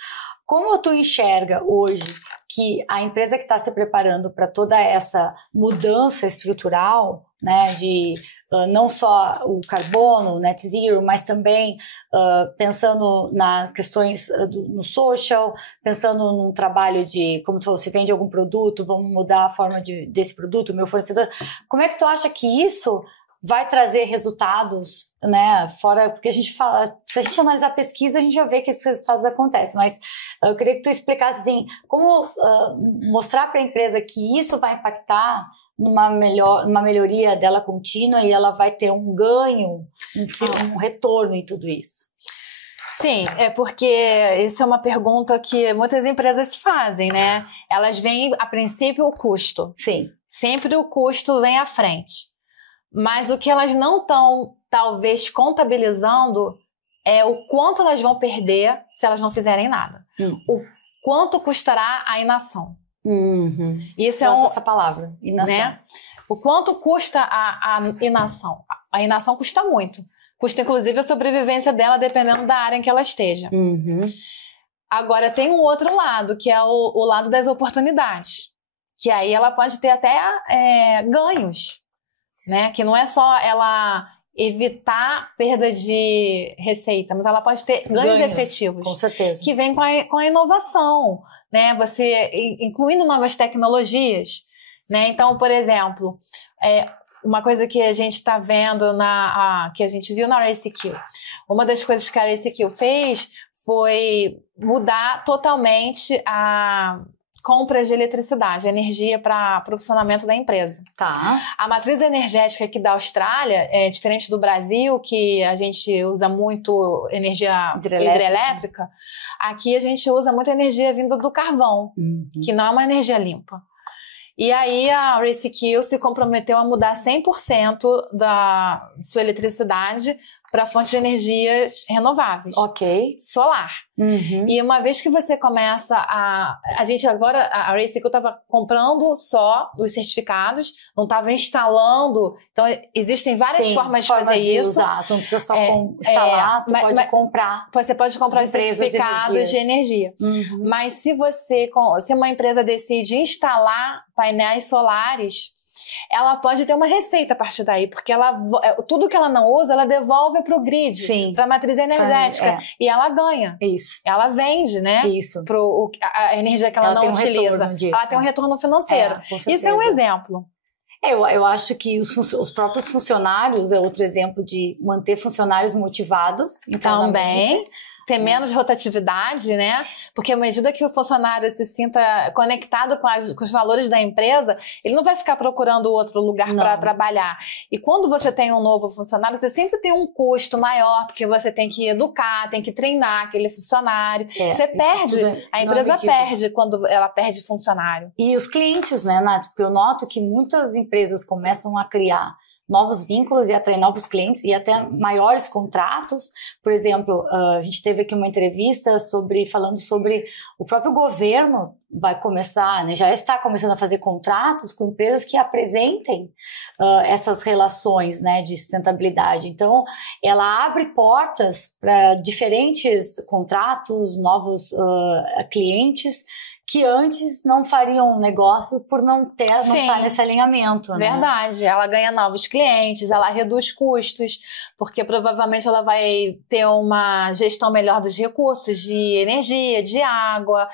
Como tu enxerga hoje que a empresa que está se preparando para toda essa mudança estrutural, né, de não só o carbono, net zero, mas também pensando nas questões no social, pensando num trabalho de, como tu falou, se vende algum produto, vamos mudar a forma desse produto, meu fornecedor. Como é que tu acha que isso vai trazer resultados, né, fora, porque a gente fala, se a gente analisar a pesquisa, a gente já vê que esses resultados acontecem, mas eu queria que tu explicasse, assim, como mostrar para a empresa que isso vai impactar numa melhoria dela contínua e ela vai ter um ganho, um retorno em tudo isso. Sim, é porque isso é uma pergunta que muitas empresas fazem, né? Elas veem, a princípio, o custo. Sim. Sempre o custo vem à frente. Mas o que elas não estão, talvez, contabilizando é o quanto elas vão perder se elas não fizerem nada. O quanto custará a inação. Isso é essa palavra, inação. Né? O quanto custa a inação? A inação custa muito. Custa, inclusive, a sobrevivência dela, dependendo da área em que ela esteja. Agora, tem um outro lado, que é o lado das oportunidades. Que aí ela pode ter até ganhos. Né? Que não é só ela evitar perda de receita, mas ela pode ter ganhos efetivos. Com certeza. Que vem com a inovação, né? Você incluindo novas tecnologias, né? Então, por exemplo, uma coisa que a gente está vendo, que a gente viu na RaceQ, uma das coisas que a RaceQ fez foi mudar totalmente a compras de eletricidade, energia para o funcionamento da empresa. Tá. A matriz energética aqui da Austrália é diferente do Brasil, que a gente usa muito energia hidrelétrica. Aqui a gente usa muita energia vinda do carvão, que não é uma energia limpa. E aí a RaceQ se comprometeu a mudar 100% da sua eletricidade para fontes de energias renováveis. Ok. Solar. E uma vez que você começa a gente agora, a RaceQ estava comprando só os certificados, não estava instalando. Então, existem várias formas de fazer isso. Exato, não precisa só instalar, pode comprar. Você pode comprar os certificados de energia. Mas se uma empresa decide instalar painéis solares, ela pode ter uma receita a partir daí, porque tudo que ela não usa, ela devolve para o grid, para a matriz energética, e ela ganha. Isso. Ela vende, né? Isso. A energia que ela não utiliza. Ela tem um retorno financeiro. Isso é um exemplo. Eu acho que os próprios funcionários é outro exemplo de manter funcionários motivados. Também. Ter menos rotatividade, né? Porque à medida que o funcionário se sinta conectado com os valores da empresa, ele não vai ficar procurando outro lugar para trabalhar. E quando você tem um novo funcionário, você sempre tem um custo maior, porque você tem que educar, tem que treinar aquele funcionário. Você perde, a empresa perde quando ela perde funcionário. E os clientes, né, Nath? Porque eu noto que muitas empresas começam a criar novos vínculos e atrair novos clientes e até maiores contratos. Por exemplo, a gente teve aqui uma entrevista falando sobre o próprio governo vai começar, né, já está começando a fazer contratos com empresas que apresentem essas relações, né, de sustentabilidade. Então, ela abre portas para diferentes contratos, novos clientes que antes não fariam negócio por não estar nesse alinhamento, né? Verdade. Ela ganha novos clientes, ela reduz custos, porque provavelmente ela vai ter uma gestão melhor dos recursos de energia, de água,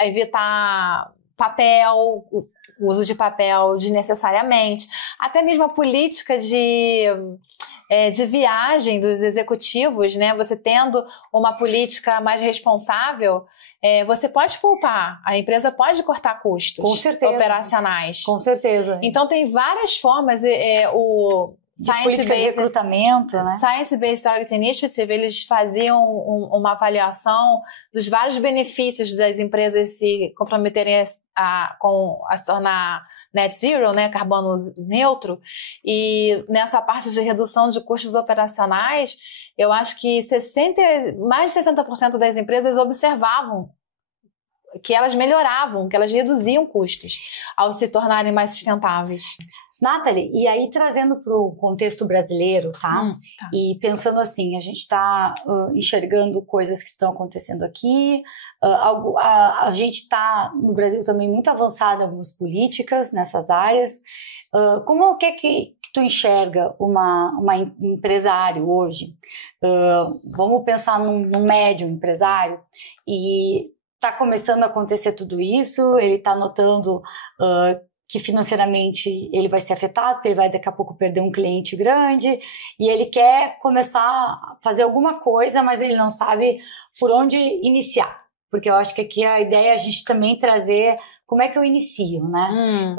evitar papel, o uso de papel desnecessariamente, até mesmo a política de viagem dos executivos, né? Você tendo uma política mais responsável, você pode poupar, a empresa pode cortar custos operacionais. Com certeza. Então, tem várias formas. de política de recrutamento, né? Science-Based Target Initiative, eles faziam uma avaliação dos vários benefícios das empresas se comprometerem a se tornar net zero, né, carbono neutro, e nessa parte de redução de custos operacionais, eu acho que mais de 60% das empresas observavam que elas melhoravam, que elas reduziam custos ao se tornarem mais sustentáveis. Nathalie, e aí trazendo para o contexto brasileiro, tá? E pensando assim, a gente está enxergando coisas que estão acontecendo aqui, a gente está no Brasil também muito avançado em algumas políticas nessas áreas. Como que tu enxerga um empresário hoje? Vamos pensar num médio empresário e está começando a acontecer tudo isso, ele está notando que financeiramente ele vai ser afetado, porque ele vai daqui a pouco perder um cliente grande, e ele quer começar a fazer alguma coisa, mas ele não sabe por onde iniciar. Porque eu acho que aqui a ideia é a gente também trazer como é que eu inicio, né?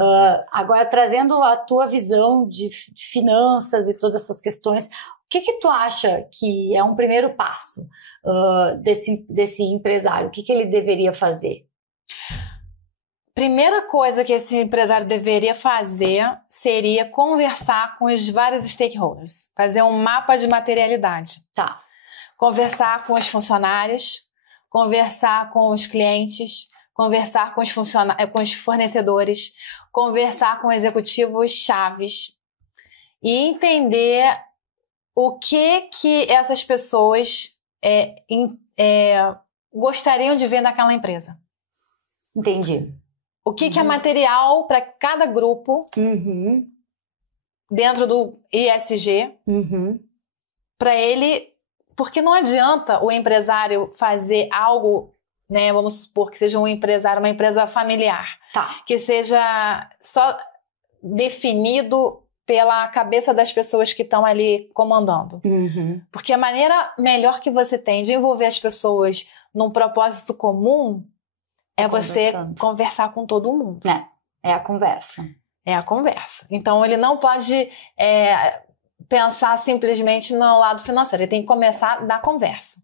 Agora, trazendo a tua visão de finanças e todas essas questões, o que tu acha que é um primeiro passo desse empresário? O que ele deveria fazer? Primeira coisa que esse empresário deveria fazer seria conversar com os vários stakeholders, fazer um mapa de materialidade. Tá. Conversar com os funcionários, conversar com os clientes, conversar com os fornecedores, conversar com executivos chaves e entender o que essas pessoas gostariam de ver naquela empresa. Entendi. O que é material para cada grupo dentro do ESG para ele, porque não adianta o empresário fazer algo, né? Vamos supor que seja um empresário, uma empresa familiar, que seja só definido pela cabeça das pessoas que estão ali comandando. Porque a maneira melhor que você tem de envolver as pessoas num propósito comum é você conversar com todo mundo. É a conversa. É a conversa. Então, ele não pode pensar simplesmente no lado financeiro. Ele tem que começar da conversa.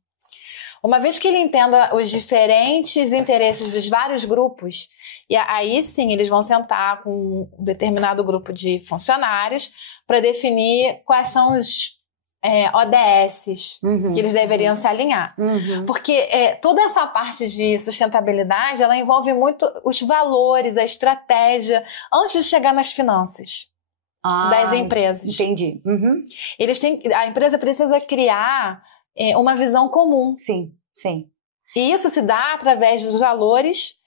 Uma vez que ele entenda os diferentes interesses dos vários grupos, e aí sim eles vão sentar com um determinado grupo de funcionários para definir quais são os ODS que eles deveriam se alinhar. Porque toda essa parte de sustentabilidade, ela envolve muito os valores, a estratégia, antes de chegar nas finanças das empresas. Entendi. A empresa precisa criar uma visão comum. Sim. E isso se dá através dos valores.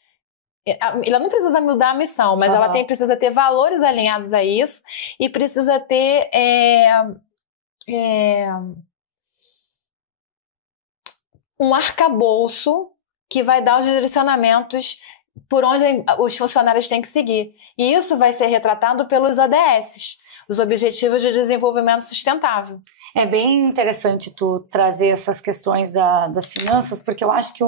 Ela não precisa mudar a missão, mas ela precisa ter valores alinhados a isso e precisa ter um arcabouço que vai dar os direcionamentos por onde os funcionários têm que seguir. E isso vai ser retratado pelos ODS, os Objetivos de Desenvolvimento Sustentável. É bem interessante tu trazer essas questões das finanças, porque eu acho que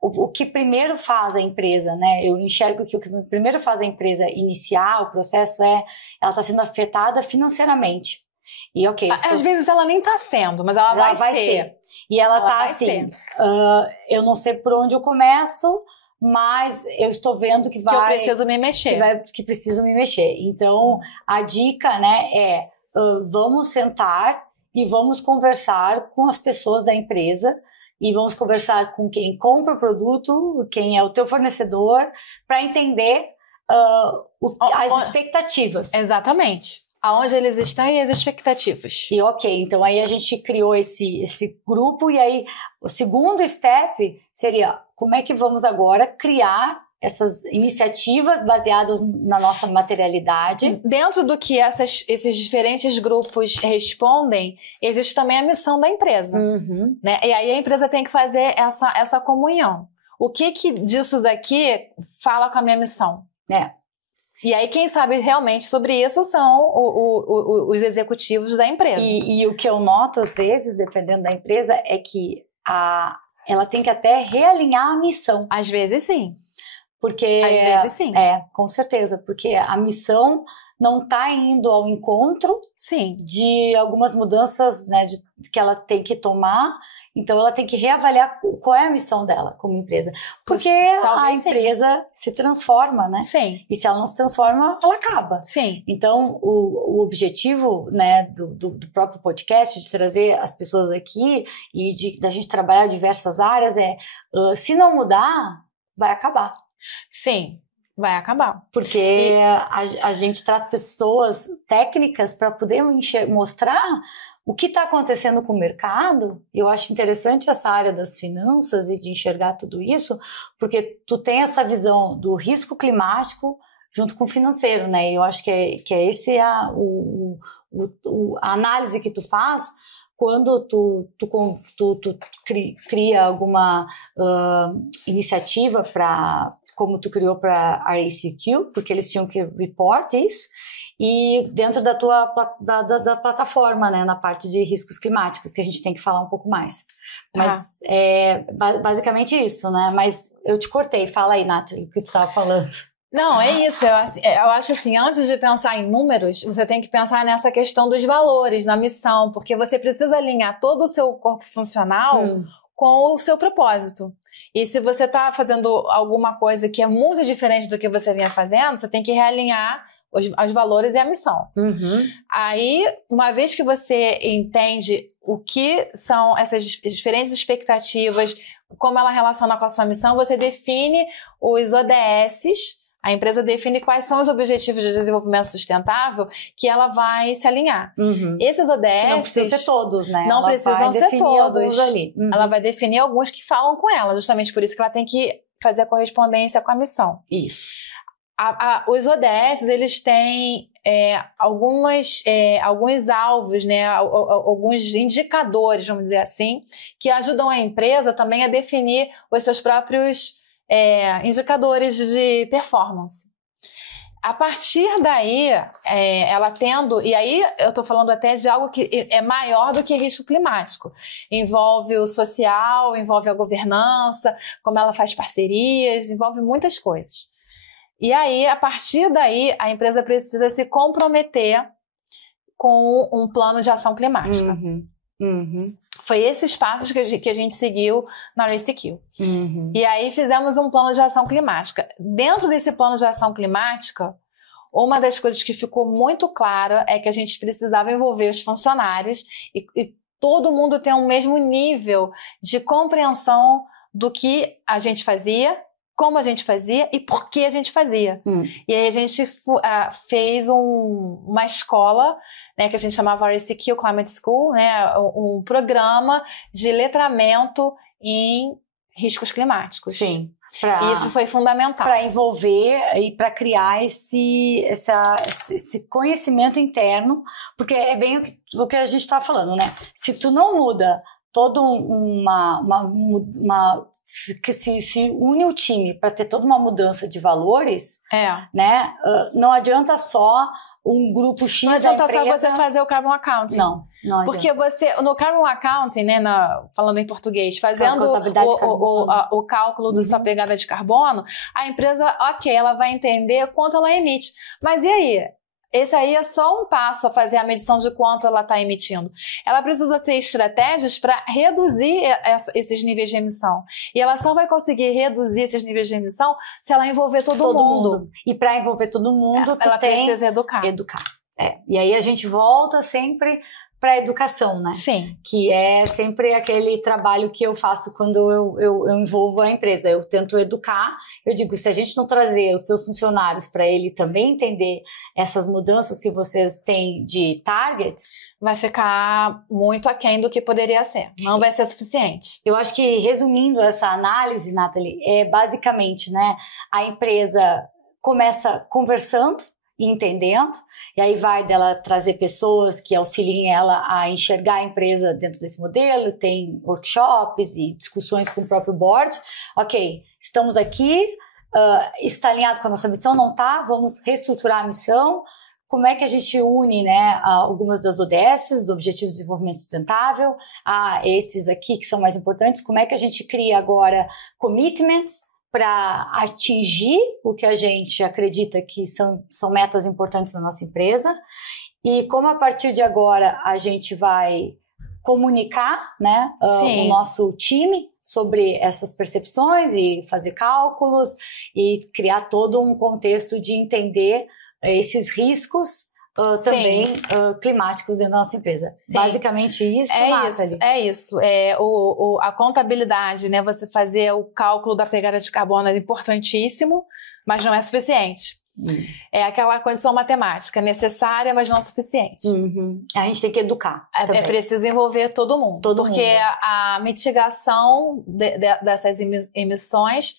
o que primeiro faz a empresa, né? Eu enxergo que o que primeiro faz a empresa iniciar o processo ela está sendo afetada financeiramente. E às vezes ela nem está sendo, mas ela vai ser. E ela está assim, eu não sei por onde eu começo, mas eu estou vendo que eu preciso me mexer. Que preciso me mexer. Então, a dica, né, vamos sentar e vamos conversar com as pessoas da empresa e vamos conversar com quem compra o produto, quem é o teu fornecedor, para entender as expectativas. Exatamente. Aonde eles estão e as expectativas. E então aí a gente criou esse grupo e aí o segundo step seria como é que vamos agora criar essas iniciativas baseadas na nossa materialidade. Dentro do que esses diferentes grupos respondem, existe também a missão da empresa. Né? E aí a empresa tem que fazer essa comunhão. O que disso daqui fala com a minha missão? E aí quem sabe realmente sobre isso são os executivos da empresa. E o que eu noto às vezes, dependendo da empresa, é que ela tem que até realinhar a missão. Às vezes sim. Porque, às vezes sim. Com certeza, porque a missão não está indo ao encontro Sim. de algumas mudanças, né, que ela tem que tomar. Então, ela tem que reavaliar qual é a missão dela como empresa. Porque a empresa se transforma, né? Sim. E se ela não se transforma, ela acaba. Sim. Então, o objetivo, né, do próprio podcast, de trazer as pessoas aqui e da gente trabalhar diversas áreas se não mudar, vai acabar. Sim, vai acabar. Porque a gente traz pessoas técnicas para poder mostrar o que está acontecendo com o mercado. Eu acho interessante essa área das finanças e de enxergar tudo isso, porque tu tem essa visão do risco climático junto com o financeiro, né? E eu acho que é esse a análise que tu faz quando tu cria alguma iniciativa como tu criou para a RACQ, porque eles tinham que report isso, e dentro da tua da plataforma, né, na parte de riscos climáticos, que a gente tem que falar um pouco mais. Mas é basicamente isso, né? Mas eu te cortei, fala aí, Nathalie, o que tu estava falando. Não, é isso. Eu acho assim, antes de pensar em números, você tem que pensar nessa questão dos valores, na missão, porque você precisa alinhar todo o seu corpo funcional com o seu propósito. E se você está fazendo alguma coisa que é muito diferente do que você vinha fazendo, você tem que realinhar os valores e a missão. Aí, uma vez que você entende o que são essas diferentes expectativas, como ela relaciona com a sua missão, você define os ODSs. A empresa define quais são os objetivos de desenvolvimento sustentável que ela vai se alinhar. Esses ODS... Que não precisam ser todos, né? Não precisam ser todos. Ali. Ela vai definir alguns que falam com ela, justamente por isso que ela tem que fazer a correspondência com a missão. Isso. Os ODS, eles têm alguns alvos, né? Alguns indicadores, vamos dizer assim, que ajudam a empresa também a definir os seus próprios indicadores de performance. A partir daí, ela tendo... E aí eu estou falando até de algo que é maior do que risco climático. Envolve o social, envolve a governança, como ela faz parcerias, envolve muitas coisas. E aí, a partir daí, a empresa precisa se comprometer com um plano de ação climática. Foi esses passos que a gente seguiu na RACQ. E aí fizemos um plano de ação climática. Dentro desse plano de ação climática, uma das coisas que ficou muito clara é que a gente precisava envolver os funcionários e todo mundo ter um mesmo nível de compreensão do que a gente fazia, como a gente fazia e por que a gente fazia. E aí a gente fez uma escola, né, que a gente chamava RACQ Climate School, né, um programa de letramento em riscos climáticos. Sim. Isso foi fundamental. Para envolver e para criar esse conhecimento interno, porque é bem o que a gente está falando, né? Se tu não muda toda que se une o time para ter toda uma mudança de valores, né? Não adianta só um grupo X da empresa... Não adianta só você fazer o carbon accounting. Não adianta. Porque você, no carbon accounting, né, falando em português, fazendo o cálculo da sua pegada de carbono, a empresa, ela vai entender quanto ela emite. Mas e aí? Esse aí é só um passo a fazer a medição de quanto ela está emitindo. Ela precisa ter estratégias para reduzir esses níveis de emissão. E ela só vai conseguir reduzir esses níveis de emissão se ela envolver todo mundo. E para envolver todo mundo, ela precisa educar. E aí a gente volta sempre para a educação, né? Sim. Que é sempre aquele trabalho que eu faço quando eu envolvo a empresa. Eu tento educar, eu digo, se a gente não trazer os seus funcionários para ele também entender essas mudanças que vocês têm de targets, vai ficar muito aquém do que poderia ser. Não vai ser suficiente. Eu acho que, resumindo essa análise, Nathalie, é basicamente, né, a empresa começa conversando e entendendo, e aí vai dela trazer pessoas que auxiliem ela a enxergar a empresa dentro desse modelo, tem workshops e discussões com o próprio board. Ok, estamos aqui, está alinhado com a nossa missão? Não está? Vamos reestruturar a missão. Como é que a gente une, né, algumas das ODS, os Objetivos de Desenvolvimento Sustentável, a esses aqui que são mais importantes? Como é que a gente cria agora commitments para atingir o que a gente acredita que são metas importantes na nossa empresa e como a partir de agora a gente vai comunicar, né, o nosso time sobre essas percepções e fazer cálculos e criar todo um contexto de entender esses riscos também climáticos dentro da nossa empresa. Sim. Basicamente isso, Nathalie. É isso. A contabilidade, né? Você fazer o cálculo da pegada de carbono é importantíssimo, mas não é suficiente. É aquela condição matemática necessária, mas não suficiente. A gente tem que educar. É preciso envolver todo mundo. Porque a mitigação dessas emissões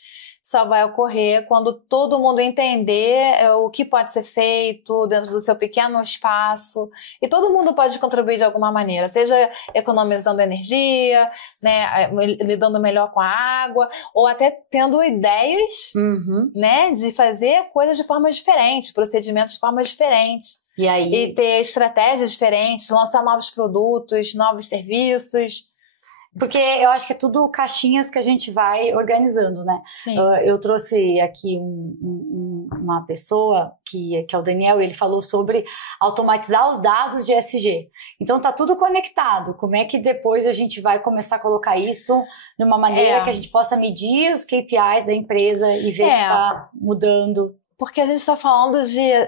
só vai ocorrer quando todo mundo entender o que pode ser feito dentro do seu pequeno espaço. E todo mundo pode contribuir de alguma maneira, seja economizando energia, né, lidando melhor com a água, ou até tendo ideias, né, de fazer coisas de forma diferente, procedimentos de forma diferente. E ter estratégias diferentes, lançar novos produtos, novos serviços. Porque eu acho que é tudo caixinhas que a gente vai organizando, né? Sim. Eu trouxe aqui uma pessoa que é o Daniel, e ele falou sobre automatizar os dados de ESG. Então tá tudo conectado. Como é que depois a gente vai começar a colocar isso de uma maneira que a gente possa medir os KPIs da empresa e ver que tá mudando? Porque a gente está falando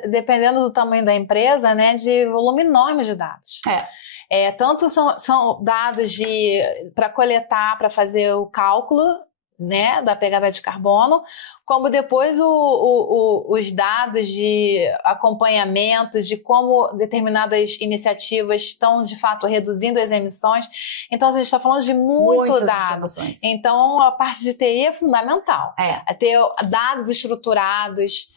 dependendo do tamanho da empresa, né, de volume enorme de dados. Tanto são dados para coletar, para fazer o cálculo, né, da pegada de carbono, como depois os dados de acompanhamento, de como determinadas iniciativas estão, de fato, reduzindo as emissões. Então, a gente está falando de muito dado. Então, a parte de TI é fundamental. É ter dados estruturados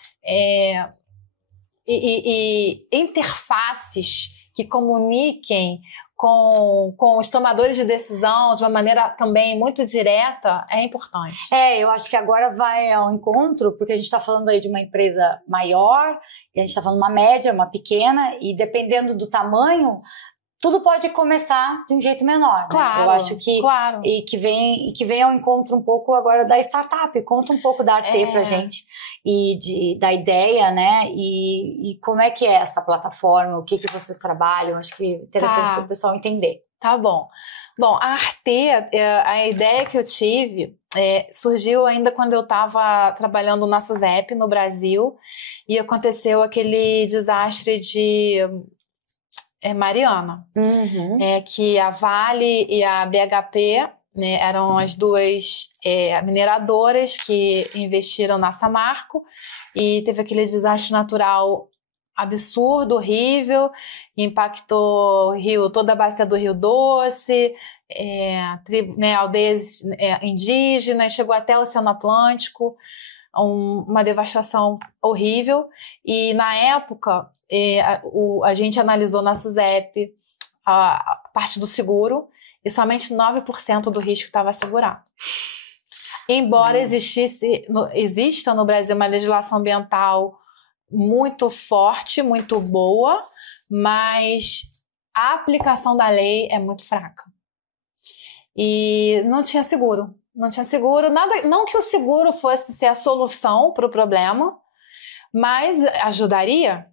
e interfaces que comuniquem com os tomadores de decisão de uma maneira também muito direta é importante. Eu acho que agora vai ao encontro, porque a gente está falando aí de uma empresa maior, e a gente está falando uma média, uma pequena, e dependendo do tamanho, tudo pode começar de um jeito menor. Claro, né? Eu acho que e que vem ao encontro um pouco agora da startup. Conta um pouco da Arte pra gente e da ideia, né? E como é que é essa plataforma, o que vocês trabalham. Acho que é interessante para o pessoal entender. Tá bom. Bom, a Arte, a ideia que eu tive surgiu ainda quando eu estava trabalhando na SUSEP no Brasil e aconteceu aquele desastre de Mariana, que a Vale e a BHP, né, eram as duas mineradoras que investiram na Samarco e teve aquele desastre natural absurdo, horrível, impactou toda a bacia do Rio Doce, aldeias indígenas, chegou até o Oceano Atlântico, uma devastação horrível. E na época a gente analisou na SUSEP a parte do seguro e somente 9% do risco estava assegurado. Embora exista no Brasil uma legislação ambiental muito forte, muito boa, mas a aplicação da lei é muito fraca. E não tinha seguro. Nada, não que o seguro fosse ser a solução para o problema, mas ajudaria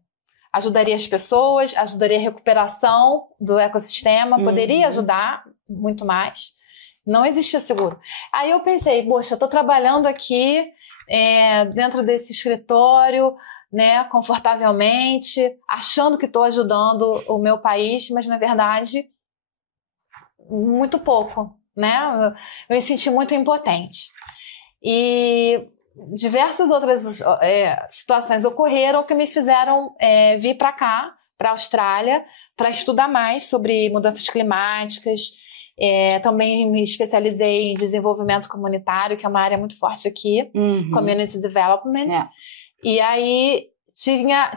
as pessoas, ajudaria a recuperação do ecossistema, poderia ajudar muito mais. Não existia seguro. Aí eu pensei, poxa, eu estou trabalhando aqui dentro desse escritório, né, confortavelmente, achando que estou ajudando o meu país, mas na verdade muito pouco, né? Eu me senti muito impotente. E diversas outras situações ocorreram que me fizeram vir para cá, para a Austrália, para estudar mais sobre mudanças climáticas. Também me especializei em desenvolvimento comunitário, que é uma área muito forte aqui, Community Development. E aí tinha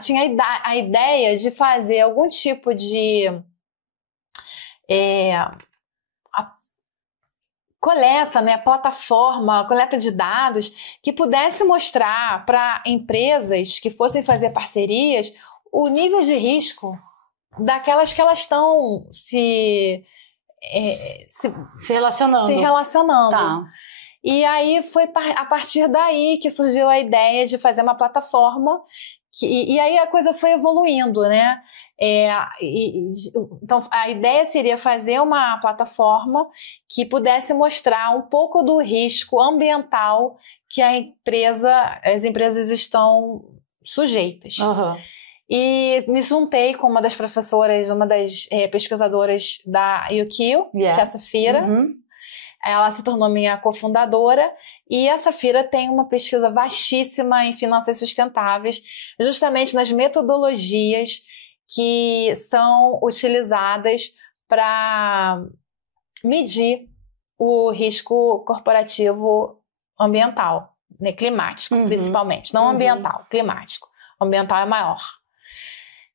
a ideia de fazer algum tipo de coleta, né, plataforma, coleta de dados que pudesse mostrar para empresas que fossem fazer parcerias o nível de risco daquelas que elas estão se relacionando. Tá. E aí foi a partir daí que surgiu a ideia de fazer uma plataforma, e aí a coisa foi evoluindo, né? Então a ideia seria fazer uma plataforma que pudesse mostrar um pouco do risco ambiental que as empresas estão sujeitas. Uhum. E me juntei com uma das professoras, uma das pesquisadoras da UQ, que é a Safira. Ela se tornou minha cofundadora, e a Safira tem uma pesquisa vastíssima em finanças sustentáveis, justamente nas metodologias que são utilizadas para medir o risco corporativo ambiental, né, climático, principalmente. Não ambiental, climático. O ambiental é maior.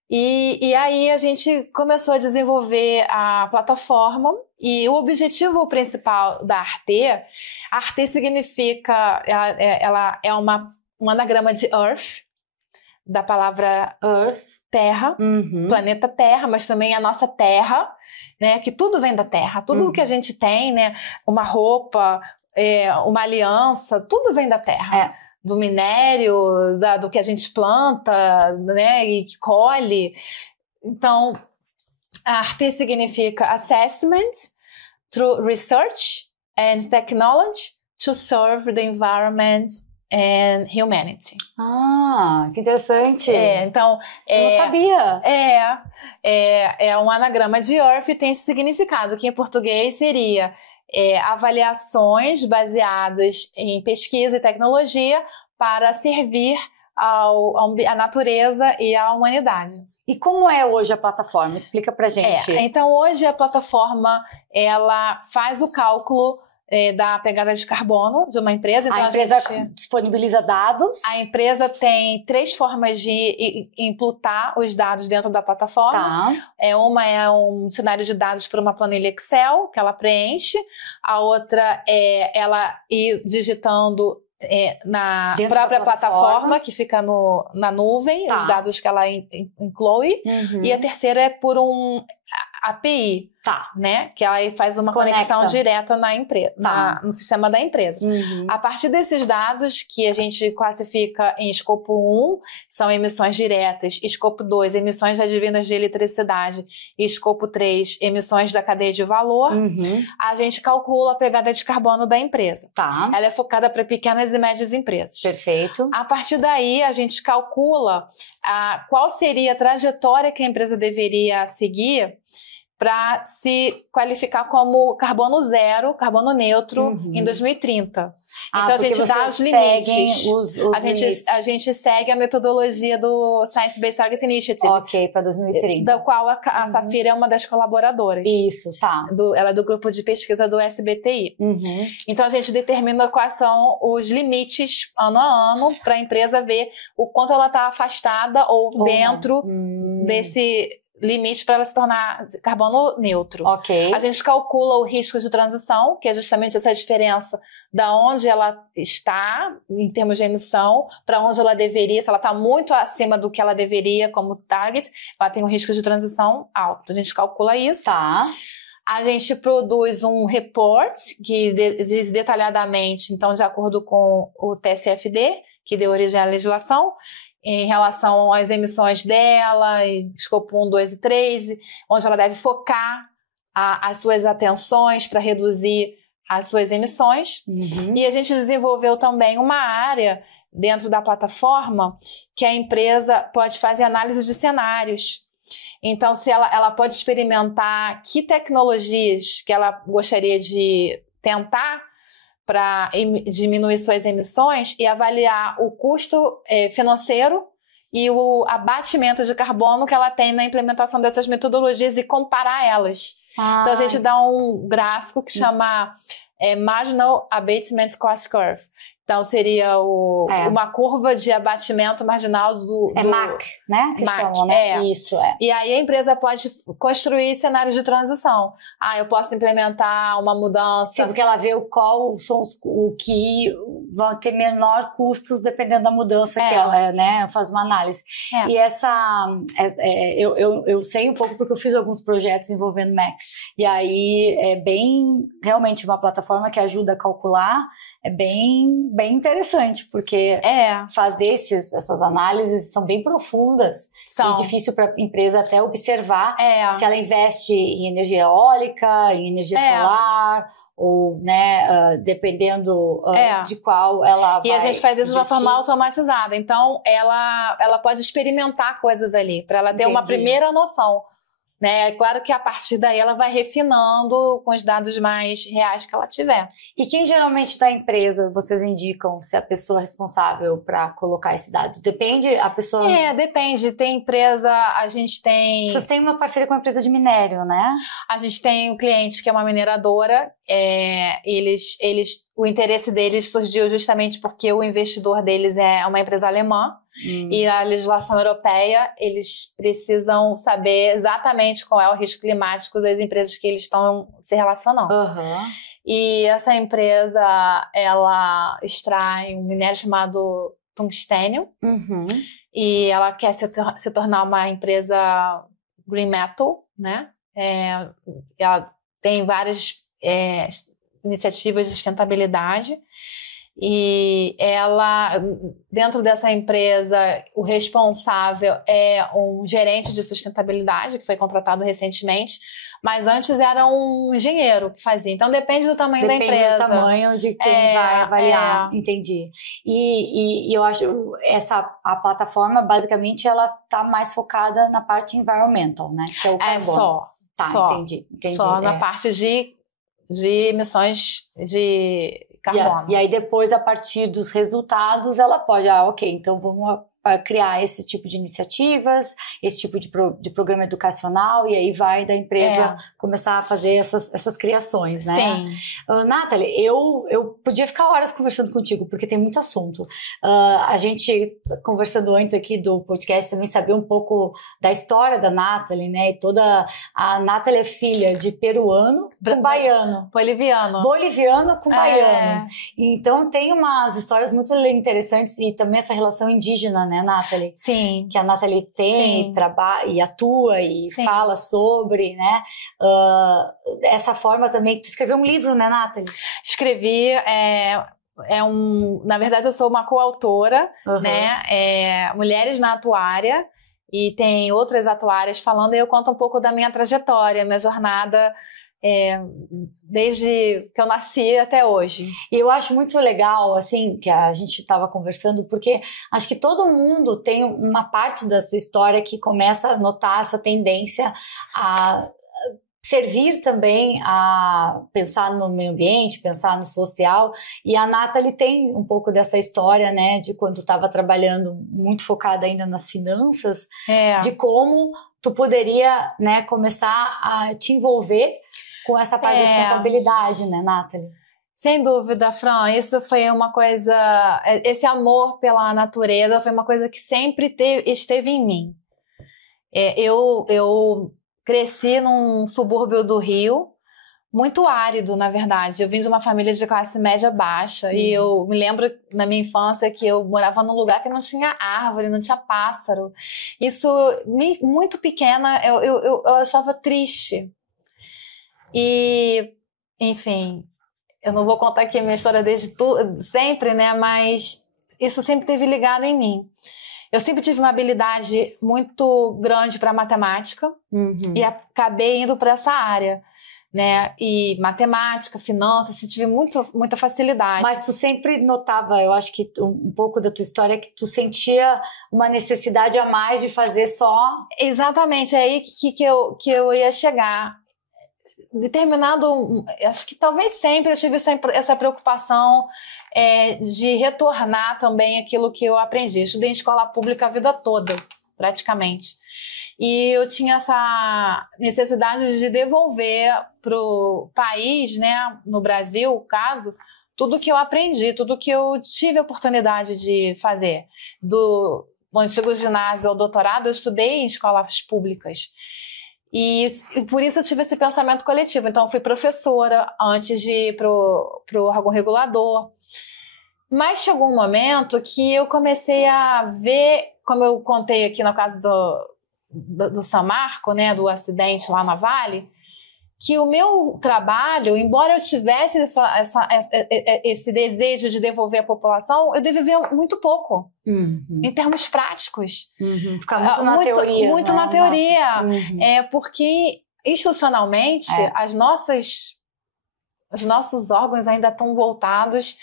E aí a gente começou a desenvolver a plataforma, e o objetivo principal da Arte significa, ela é um anagrama de Earth, da palavra Earth, Terra, planeta Terra, mas também a nossa Terra, né? Que tudo vem da Terra, tudo que a gente tem, né? Uma roupa, uma aliança, tudo vem da Terra. Do minério, do que a gente planta, né, e que colhe. Então, a Arte significa Assessment through Research and Technology to Serve the Environment and Humanity. Ah, que interessante. Então... Eu não sabia. É um anagrama de Earth e tem esse significado, que em português seria... avaliações baseadas em pesquisa e tecnologia para servir à natureza e à humanidade. E como é hoje a plataforma? Explica pra gente. Então, hoje a plataforma ela faz o cálculo da pegada de carbono de uma empresa. Então, a empresa disponibiliza dados? A empresa tem 3 formas de imputar os dados dentro da plataforma. Uma é um cenário de dados por uma planilha Excel, que ela preenche. A outra é ela ir digitando na dentro própria plataforma, que fica na nuvem, os dados que ela inclui. E a terceira é por um API, né? Que ela faz uma conexão direta na empresa, no sistema da empresa. A partir desses dados, que a gente classifica em escopo 1, são emissões diretas, escopo 2, emissões advindas de eletricidade, e escopo 3, emissões da cadeia de valor, a gente calcula a pegada de carbono da empresa. Ela é focada para pequenas e médias empresas. Perfeito. A partir daí, a gente calcula qual seria a trajetória que a empresa deveria seguir para se qualificar como carbono zero, carbono neutro em 2030. Então a gente dá os limites. A gente segue a metodologia do Science Based Targets Initiative. Ok, para 2030. Da qual a Safira é uma das colaboradoras. Isso, ela é do grupo de pesquisa do SBTI. Então a gente determina quais são os limites ano a ano para a empresa ver o quanto ela está afastada ou dentro desse limite para ela se tornar carbono neutro. A gente calcula o risco de transição, que é justamente essa diferença da onde ela está em termos de emissão para onde ela deveria. Se ela está muito acima do que ela deveria como target, ela tem um risco de transição alto. A gente calcula isso. A gente produz um report que diz detalhadamente, então, de acordo com o TCFD, que deu origem à legislação, em relação às emissões dela, escopo 1, 2 e 3, onde ela deve focar as suas atenções para reduzir as suas emissões. E a gente desenvolveu também uma área dentro da plataforma que a empresa pode fazer análise de cenários. Então, se ela pode experimentar que tecnologias que ela gostaria de tentar para diminuir suas emissões e avaliar o custo financeiro e o abatimento de carbono que ela tem na implementação dessas metodologias e comparar elas. Então, a gente dá um gráfico que chama Marginal Abatement Cost Curve. Então, seria uma curva de abatimento marginal do... MAC, né? Que MAC, chamam, né? Isso, E aí a empresa pode construir cenários de transição. Eu posso implementar uma mudança... Sim, porque ela vê o que vão ter menor custos dependendo da mudança que ela, né, faz uma análise. E eu sei um pouco porque eu fiz alguns projetos envolvendo Mac. E aí é bem, realmente uma plataforma que ajuda a calcular, é bem interessante, porque fazer essas análises são bem profundas. E difícil para a empresa até observar se ela investe em energia eólica, em energia solar, ou, né, dependendo de qual ela vai. E a gente faz isso investir. de uma forma automatizada. Então, ela pode experimentar coisas ali, para ela ter uma primeira noção. Né? É claro que a partir daí ela vai refinando com os dados mais reais que ela tiver. E quem geralmente da empresa vocês indicam se é a pessoa responsável para colocar esses dados? Depende a pessoa? Depende. Tem empresa, a gente tem... Vocês têm uma parceria com uma empresa de minério, né? A gente tem um cliente que é uma mineradora. O interesse deles surgiu justamente porque o investidor deles é uma empresa alemã. E a legislação europeia, eles precisam saber exatamente qual é o risco climático das empresas que eles estão se relacionando. E essa empresa, ela extrai um minério chamado tungstênio. E ela quer se tornar uma empresa green metal, né? Ela tem várias iniciativas de sustentabilidade. E ela, dentro dessa empresa, o responsável é um gerente de sustentabilidade que foi contratado recentemente, mas antes era um engenheiro que fazia. Então depende do tamanho da empresa. Depende do tamanho de quem vai avaliar. Entendi. E eu acho a plataforma, basicamente, ela está mais focada na parte environmental, né? Que é o carbono. Só. Entendi. Só na parte de emissões de carbono. E aí depois, a partir dos resultados, ela pode, então vamos criar esse tipo de iniciativas, esse tipo de programa educacional, e aí vai da empresa começar a fazer essas criações, né? Sim. Nathalie, eu podia ficar horas conversando contigo, porque tem muito assunto. A gente, conversando antes aqui do podcast, também sabia um pouco da história da Nathalie, né? E a Nathalie é filha de peruano com baiano. Boliviano com baiano. Então tem umas histórias muito interessantes e também essa relação indígena, né, Nathalie? Sim. Que a Nathalie tem, trabalha e atua e fala sobre, né? Essa forma também. Tu escreveu um livro, né, Nathalie? Escrevi. Na verdade, eu sou uma coautora, né? Mulheres na Atuária. E tem outras atuárias falando, e eu conto um pouco da minha trajetória, minha jornada. Desde que eu nasci até hoje. E eu acho muito legal, assim, que a gente estava conversando, porque acho que todo mundo tem uma parte da sua história que começa a notar essa tendência a servir também a pensar no meio ambiente, pensar no social, e a Nathalie tem um pouco dessa história, né, de quando estava trabalhando muito focada ainda nas finanças, de como tu poderia, né, começar a te envolver com essa parte da sustentabilidade, né, Nathalie? Sem dúvida, Fran, isso foi uma coisa, esse amor pela natureza foi uma coisa que sempre esteve em mim. Eu cresci num subúrbio do Rio, muito árido, na verdade. Eu vim de uma família de classe média baixa e eu me lembro na minha infância que eu morava num lugar que não tinha árvore, não tinha pássaro. Isso, muito pequena, eu achava triste. E, enfim, eu não vou contar aqui a minha história desde sempre, né? Mas isso sempre esteve ligado em mim. Eu sempre tive uma habilidade muito grande para matemática e acabei indo para essa área, né? E matemática, finanças, eu tive muita facilidade. Mas tu sempre notava, eu acho que um pouco da tua história é que tu sentia uma necessidade a mais de fazer só... Exatamente, é aí que eu ia chegar. Acho que talvez sempre eu tive essa preocupação de retornar também aquilo que eu aprendi. Eu estudei em escola pública a vida toda, praticamente. E eu tinha essa necessidade de devolver para o país, né, no Brasil, caso, tudo que eu aprendi, tudo que eu tive a oportunidade de fazer. Do antigo ginásio ao doutorado, eu estudei em escolas públicas. E por isso eu tive esse pensamento coletivo. Então, eu fui professora antes de ir para o órgão regulador. Mas chegou um momento que eu comecei a ver, como eu contei aqui no caso do São Marco, né, do acidente lá na Vale, que o meu trabalho, embora eu tivesse esse desejo de devolver a população, eu devolvia muito pouco, em termos práticos. Fica muito na teoria. Muito, né? Na teoria. Porque, institucionalmente, os nossos órgãos ainda estão voltados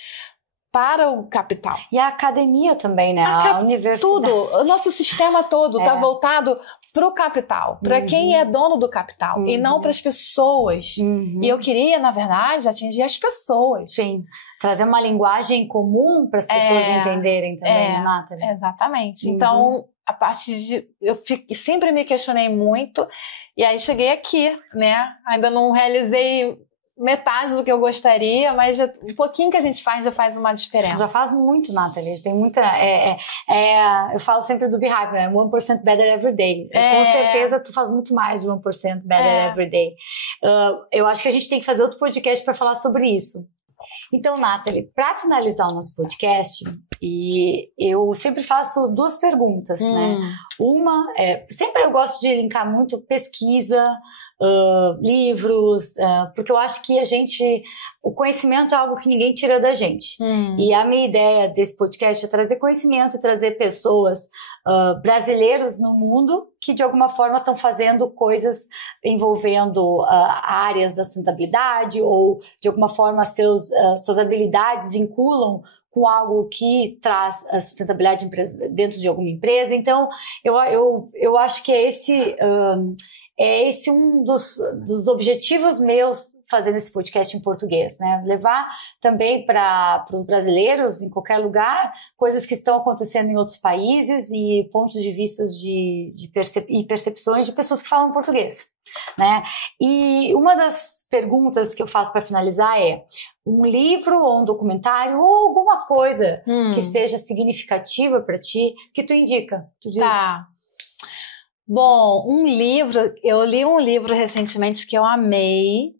para o capital. E a academia também, né? A universidade. Tudo, o nosso sistema todo está voltado para o capital, para quem é dono do capital, e não para as pessoas. E eu queria, na verdade, atingir as pessoas. Sim, trazer uma linguagem comum para as pessoas entenderem também, Nathalie. Exatamente. Então, a partir de... Eu sempre me questionei muito, e aí cheguei aqui, né? Ainda não realizei metade do que eu gostaria, mas um pouquinho que a gente faz já faz uma diferença. Já faz muito, Nathalie. Tem muita... eu falo sempre do Beehive, né? 1% better every day. Com certeza tu faz muito mais de 1% better every day. Eu acho que a gente tem que fazer outro podcast para falar sobre isso. Então, Nathalie, para finalizar o nosso podcast, eu sempre faço duas perguntas, né? Uma sempre eu gosto de linkar muito pesquisa, livros, porque eu acho que o conhecimento é algo que ninguém tira da gente. E a minha ideia desse podcast é trazer conhecimento, trazer pessoas brasileiros no mundo que de alguma forma estão fazendo coisas envolvendo áreas da sustentabilidade ou de alguma forma suas habilidades vinculam com algo que traz a sustentabilidade dentro de alguma empresa. Então, eu acho que é esse um dos objetivos meus fazendo esse podcast em português, né? Levar também para os brasileiros, em qualquer lugar, coisas que estão acontecendo em outros países e pontos de vista e percepções de pessoas que falam português, né? E uma das perguntas que eu faço para finalizar é um livro ou um documentário ou alguma coisa que seja significativa para ti, que tu indica. Tu diz... Tá. Bom, eu li um livro recentemente que eu amei,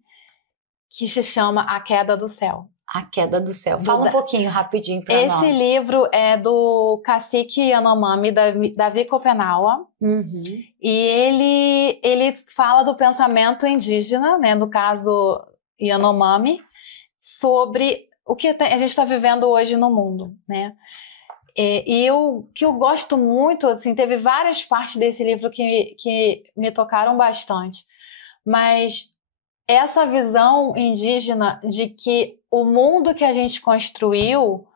que se chama A Queda do Céu. A Queda do Céu. Fala um pouquinho rapidinho para nós. Esse livro é do cacique Yanomami, Davi Kopenawa, e ele fala do pensamento indígena, né, no caso Yanomami, sobre o que a gente está vivendo hoje no mundo, né? Que eu gosto muito, assim, teve várias partes desse livro que me tocaram bastante, mas essa visão indígena de que o mundo que a gente construiu,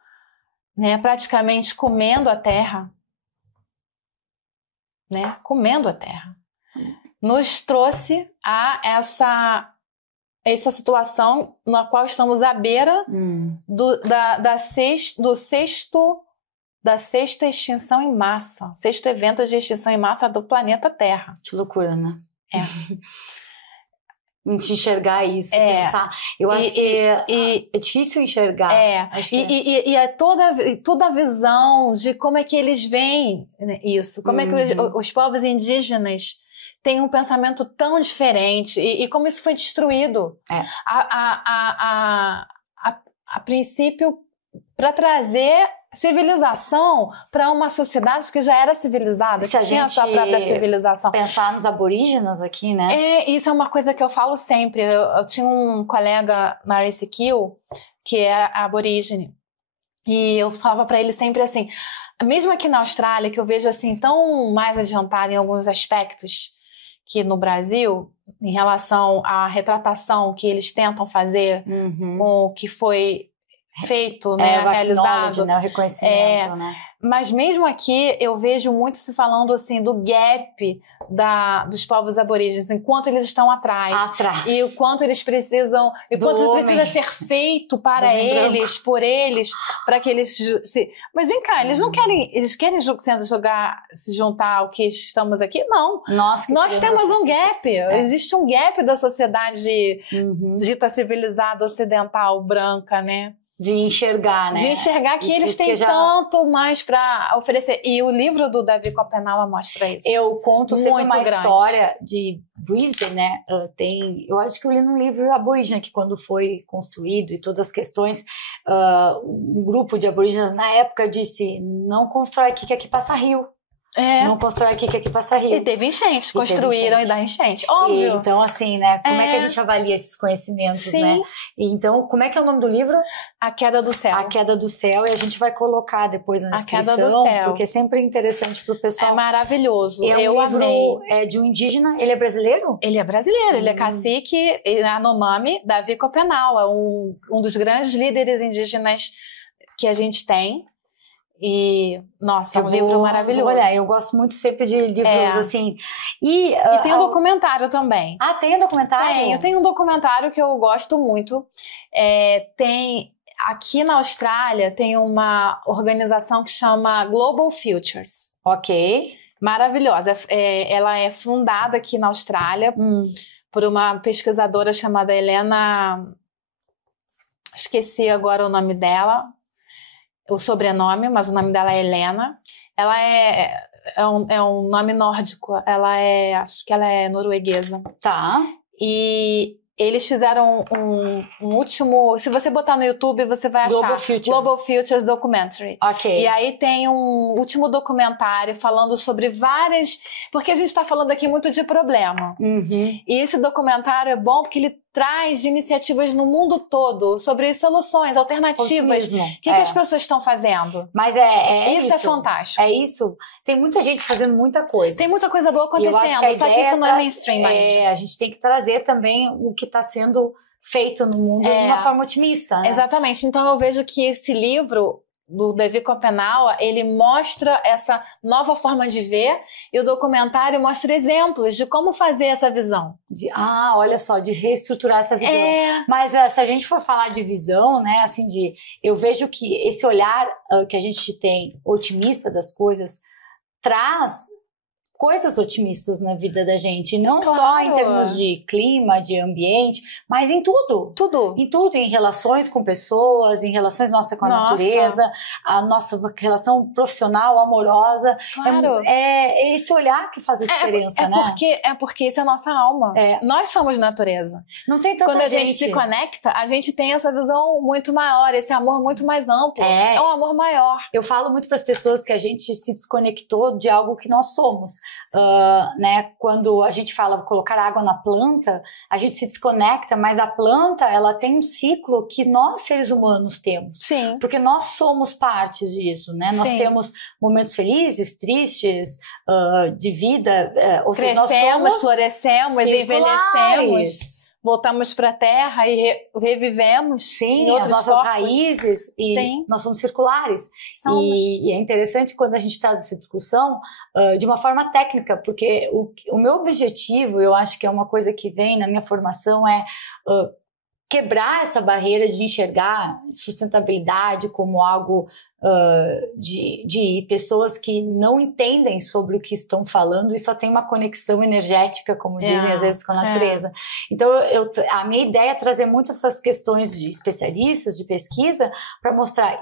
né, praticamente comendo a terra, né, comendo a terra, nos trouxe a essa situação na qual estamos à beira da sexta extinção em massa, sexto evento de extinção em massa do planeta Terra. Que loucura, né? De enxergar isso, pensar. Eu acho que é difícil enxergar. Toda a visão de como é que eles veem isso, como é que os povos indígenas têm um pensamento tão diferente e como isso foi destruído. A princípio, para trazer civilização para uma sociedade que já era civilizada, que tinha a sua própria civilização. Pensar nos aborígenes aqui, né? Isso é uma coisa que eu falo sempre. Eu tinha um colega na RCQ, que é aborígene, e eu falava para ele sempre assim, mesmo aqui na Austrália, que eu vejo assim tão mais adiantado em alguns aspectos que no Brasil, em relação à retratação que eles tentam fazer com o que foi feito, né, realizado, né, o reconhecimento, né? Mas mesmo aqui eu vejo muito se falando assim do gap dos povos aborígenes, enquanto eles estão atrás e o quanto eles precisam, e quanto precisa ser feito para eles, por eles, para que eles mas vem cá, eles não querem, eles querem se juntar ao que estamos aqui? Não. Nós temos um gap, existe um gap da sociedade dita civilizada ocidental branca, né? de enxergar, né? De enxergar que isso eles têm tanto mais para oferecer. E o livro do Davi Copenaua mostra isso. Eu conto sempre Muito uma grande. história de Brisbane, né? Eu acho que eu li num livro aborígene que quando foi construído e todas as questões, um grupo de aborígenes na época disse, não constrói aqui que aqui passa rio. Não constrói aqui que aqui passa rio. E teve enchente, construíram e dá enchente, óbvio. Então, assim, né, como é que a gente avalia esses conhecimentos, Sim. né? Então, como é que é o nome do livro? A Queda do Céu. A Queda do Céu, e a gente vai colocar depois na descrição, A Queda do Céu. porque é sempre interessante pro pessoal. É maravilhoso, eu amei. É de um indígena, ele é brasileiro? Ele é brasileiro, ele é cacique Yanomami, Davi Copenaua, um dos grandes líderes indígenas que a gente tem. E, nossa, é um livro maravilhoso. Olha, eu gosto muito sempre de livros assim. E tem um documentário também. Ah, tem um documentário? Tem um documentário que eu gosto muito. Aqui na Austrália tem uma organização que chama Global Futures. Ok. Maravilhosa. Ela é fundada aqui na Austrália por uma pesquisadora chamada Helena... Esqueci agora o nome dela. O sobrenome, mas o nome dela é Helena. Ela é um nome nórdico. Acho que ela é norueguesa. Tá. E eles fizeram um último... Se você botar no YouTube, você vai achar Global Futures Documentary. Ok. E aí tem um último documentário falando sobre várias... Porque a gente está falando aqui muito de problema. Uhum. E esse documentário é bom porque ele traz iniciativas no mundo todo sobre soluções, alternativas. O que as pessoas estão fazendo? Mas isso é fantástico. É isso. Tem muita gente fazendo muita coisa. Tem muita coisa boa acontecendo, só que isso não é mainstream ainda. A gente tem que trazer também o que está sendo feito no mundo de uma forma otimista. Né? Exatamente. Então eu vejo que esse livro do Davi Copenaua, ele mostra essa nova forma de ver e o documentário mostra exemplos de como fazer essa visão. Olha só, de reestruturar essa visão. Mas se a gente for falar de visão, né, assim, eu vejo que esse olhar que a gente tem otimista das coisas traz coisas otimistas na vida da gente, não só em termos de clima, de ambiente, mas em tudo. Em tudo, em relações com pessoas, em relações nossa com a natureza, a nossa relação profissional, amorosa. Claro. É esse olhar que faz a diferença, né? Porque isso é a nossa alma. Nós somos natureza. Não tem tanta Quando a gente se conecta, a gente tem essa visão muito maior, esse amor muito mais amplo. É um amor maior. Eu falo muito para as pessoas que a gente se desconectou de algo que nós somos. Né? Quando a gente fala colocar água na planta, a gente se desconecta, mas a planta ela tem um ciclo que nós seres humanos temos. Sim. Porque nós somos parte disso, né? Nós temos momentos felizes, tristes, de vida, ou seja, nós somos florescemos, envelhecemos. Voltamos para a Terra e revivemos em outros as nossas corpos. Raízes e nós somos circulares. E é interessante quando a gente traz essa discussão de uma forma técnica, porque o meu objetivo, eu acho que é uma coisa que vem na minha formação, é quebrar essa barreira de enxergar sustentabilidade como algo de pessoas que não entendem sobre o que estão falando e só tem uma conexão energética, como dizem às vezes, com a natureza. Então, a minha ideia é trazer muito essas questões de especialistas, de pesquisa, para mostrar,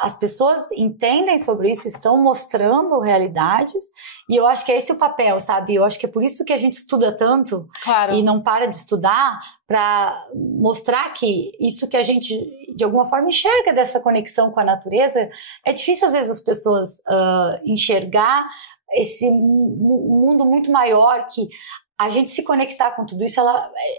as pessoas entendem sobre isso, estão mostrando realidades, e eu acho que é esse o papel, sabe? Eu acho que é por isso que a gente estuda tanto e não para de estudar, para mostrar que isso que a gente, de alguma forma, enxerga dessa conexão com a natureza. É difícil, às vezes, as pessoas enxergar esse mundo muito maior, que a gente se conectar com tudo isso,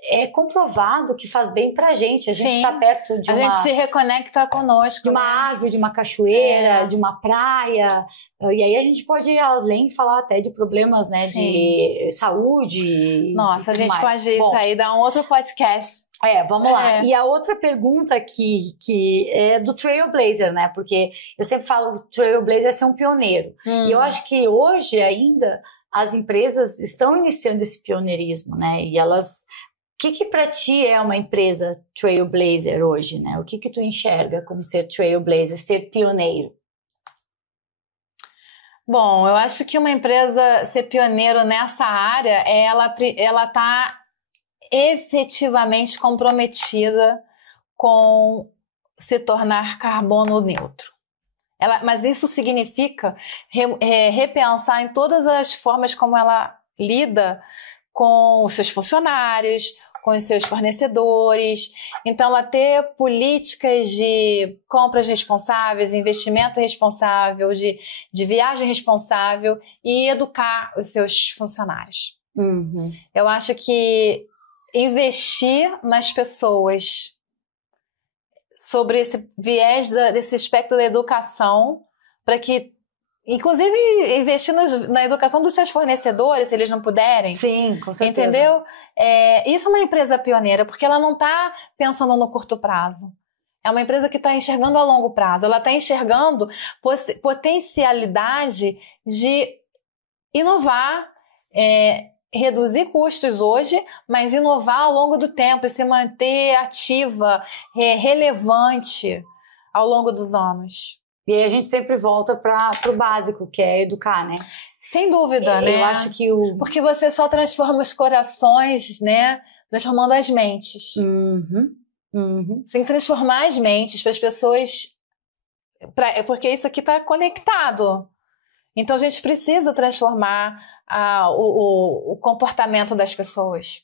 é comprovado que faz bem pra gente. A gente está perto de a gente se reconecta conosco. De uma árvore, de uma cachoeira, de uma praia. E aí a gente pode ir além, falar até de problemas, né, de saúde. Nossa, a gente pode sair dar um outro podcast. Vamos lá. E a outra pergunta que é do Trailblazer, né? Porque eu sempre falo que o Trailblazer é ser um pioneiro. E eu acho que hoje ainda as empresas estão iniciando esse pioneirismo, né? E elas... O que para ti é uma empresa Trailblazer hoje, né? O que tu enxerga como ser Trailblazer, ser pioneiro? Bom, eu acho que uma empresa ser pioneiro nessa área ela tá efetivamente comprometida com se tornar carbono neutro. Mas isso significa repensar em todas as formas como ela lida com os seus funcionários, com os seus fornecedores. Então, ela ter políticas de compras responsáveis, investimento responsável, de viagem responsável e educar os seus funcionários. Uhum. Eu acho que investir nas pessoas sobre esse viés desse aspecto da educação, para que, inclusive, investir na educação dos seus fornecedores, se eles não puderem. Sim, com certeza. Entendeu? Isso é uma empresa pioneira, porque ela não está pensando no curto prazo. É uma empresa que está enxergando a longo prazo. Ela está enxergando potencialidade de inovar, reduzir custos hoje, mas inovar ao longo do tempo e se manter ativa, relevante ao longo dos anos. E aí a gente sempre volta para o básico, que é educar, né? Sem dúvida, né? Eu acho que Porque você só transforma os corações, né? Transformando as mentes. Uhum. Uhum. Sem transformar as mentes para as pessoas... Porque isso aqui está conectado. Então a gente precisa transformar o comportamento das pessoas.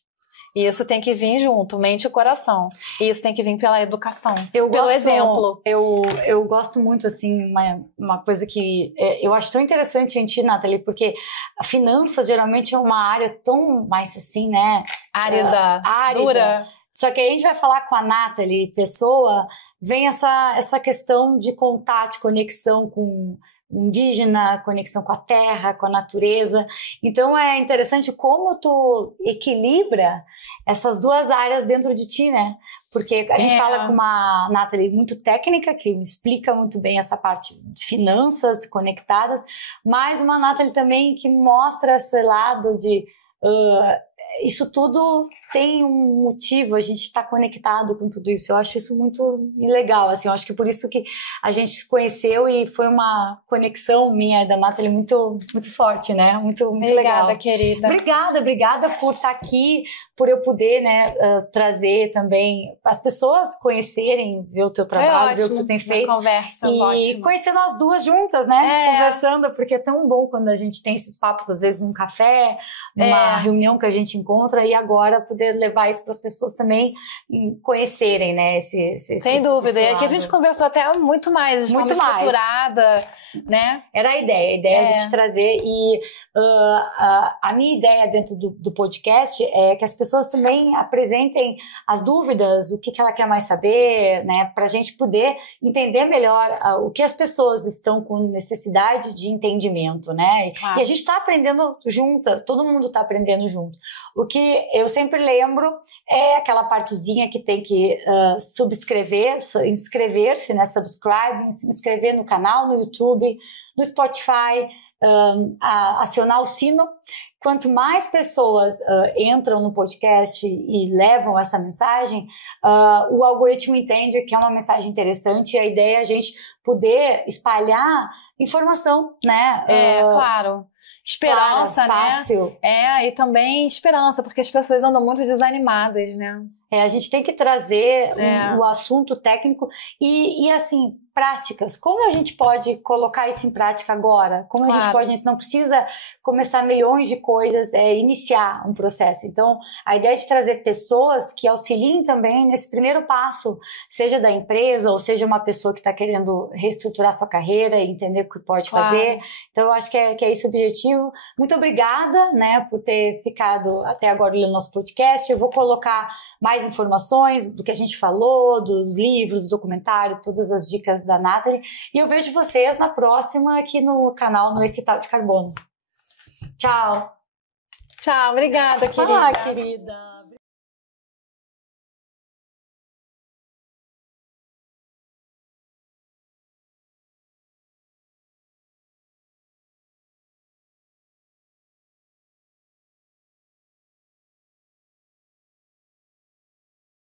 E isso tem que vir junto, mente e coração. E isso tem que vir pela educação, pelo exemplo. Eu gosto muito, assim, uma coisa que eu acho tão interessante em ti, Nathalie, porque a finanças geralmente é uma área tão mais assim, né? Árida, dura. Só que aí a gente vai falar com a Nathalie, pessoa, vem essa questão de contato, de conexão com indígena, conexão com a terra, com a natureza. Então é interessante como tu equilibra essas duas áreas dentro de ti, né? Porque a gente fala com uma Nathalie muito técnica, que explica muito bem essa parte de finanças conectadas, mas uma Nathalie também que mostra esse lado de isso tudo tem um motivo, a gente está conectado com tudo isso. Eu acho isso muito legal, assim, eu acho que por isso que a gente se conheceu e foi uma conexão minha e da Nathalie muito, muito forte, né? Muito Obrigada, legal. Obrigada, querida. Obrigada por estar aqui, por eu poder, né, trazer também as pessoas conhecerem, ver o teu trabalho, ver o que tu tem feito. Conversa, e ótimo. conhecer nós duas juntas, né? Conversando, porque é tão bom quando a gente tem esses papos, às vezes, num café, numa reunião que a gente encontra, e agora poder levar isso para as pessoas também conhecerem, né? Sem dúvida. E aqui a gente conversou até muito mais, de forma estruturada, né? Era a ideia a gente trazer. E a minha ideia dentro do podcast é que as pessoas também apresentem as dúvidas, o que ela quer mais saber, né? Para a gente poder entender melhor o que as pessoas estão com necessidade de entendimento, né? Claro. E a gente está aprendendo juntas, todo mundo está aprendendo junto. O que eu sempre lembro é aquela partezinha que tem que inscrever-se, né? Subscribe, se inscrever no canal, no YouTube, no Spotify, acionar o sino. Quanto mais pessoas entram no podcast e levam essa mensagem, o algoritmo entende que é uma mensagem interessante, e a ideia é a gente poder espalhar informação, né? Claro. Esperança, clara, fácil. Né? E também esperança, porque as pessoas andam muito desanimadas, né? A gente tem que trazer o assunto técnico e assim, práticas. Como a gente pode colocar isso em prática agora? Como a gente não precisa começar milhões de coisas, iniciar um processo. Então, a ideia é de trazer pessoas que auxiliem também nesse primeiro passo, seja da empresa ou seja uma pessoa que está querendo reestruturar sua carreira e entender o que pode fazer. Então, eu acho que é esse o objetivo. Muito obrigada, né, por ter ficado até agora olhando nosso podcast. Eu vou colocar mais informações do que a gente falou, dos livros, do documentário, todas as dicas da Nathalie. E eu vejo vocês na próxima aqui no canal, no Esse Tal de Carbono. Tchau. Tchau, obrigada, querida. Querida.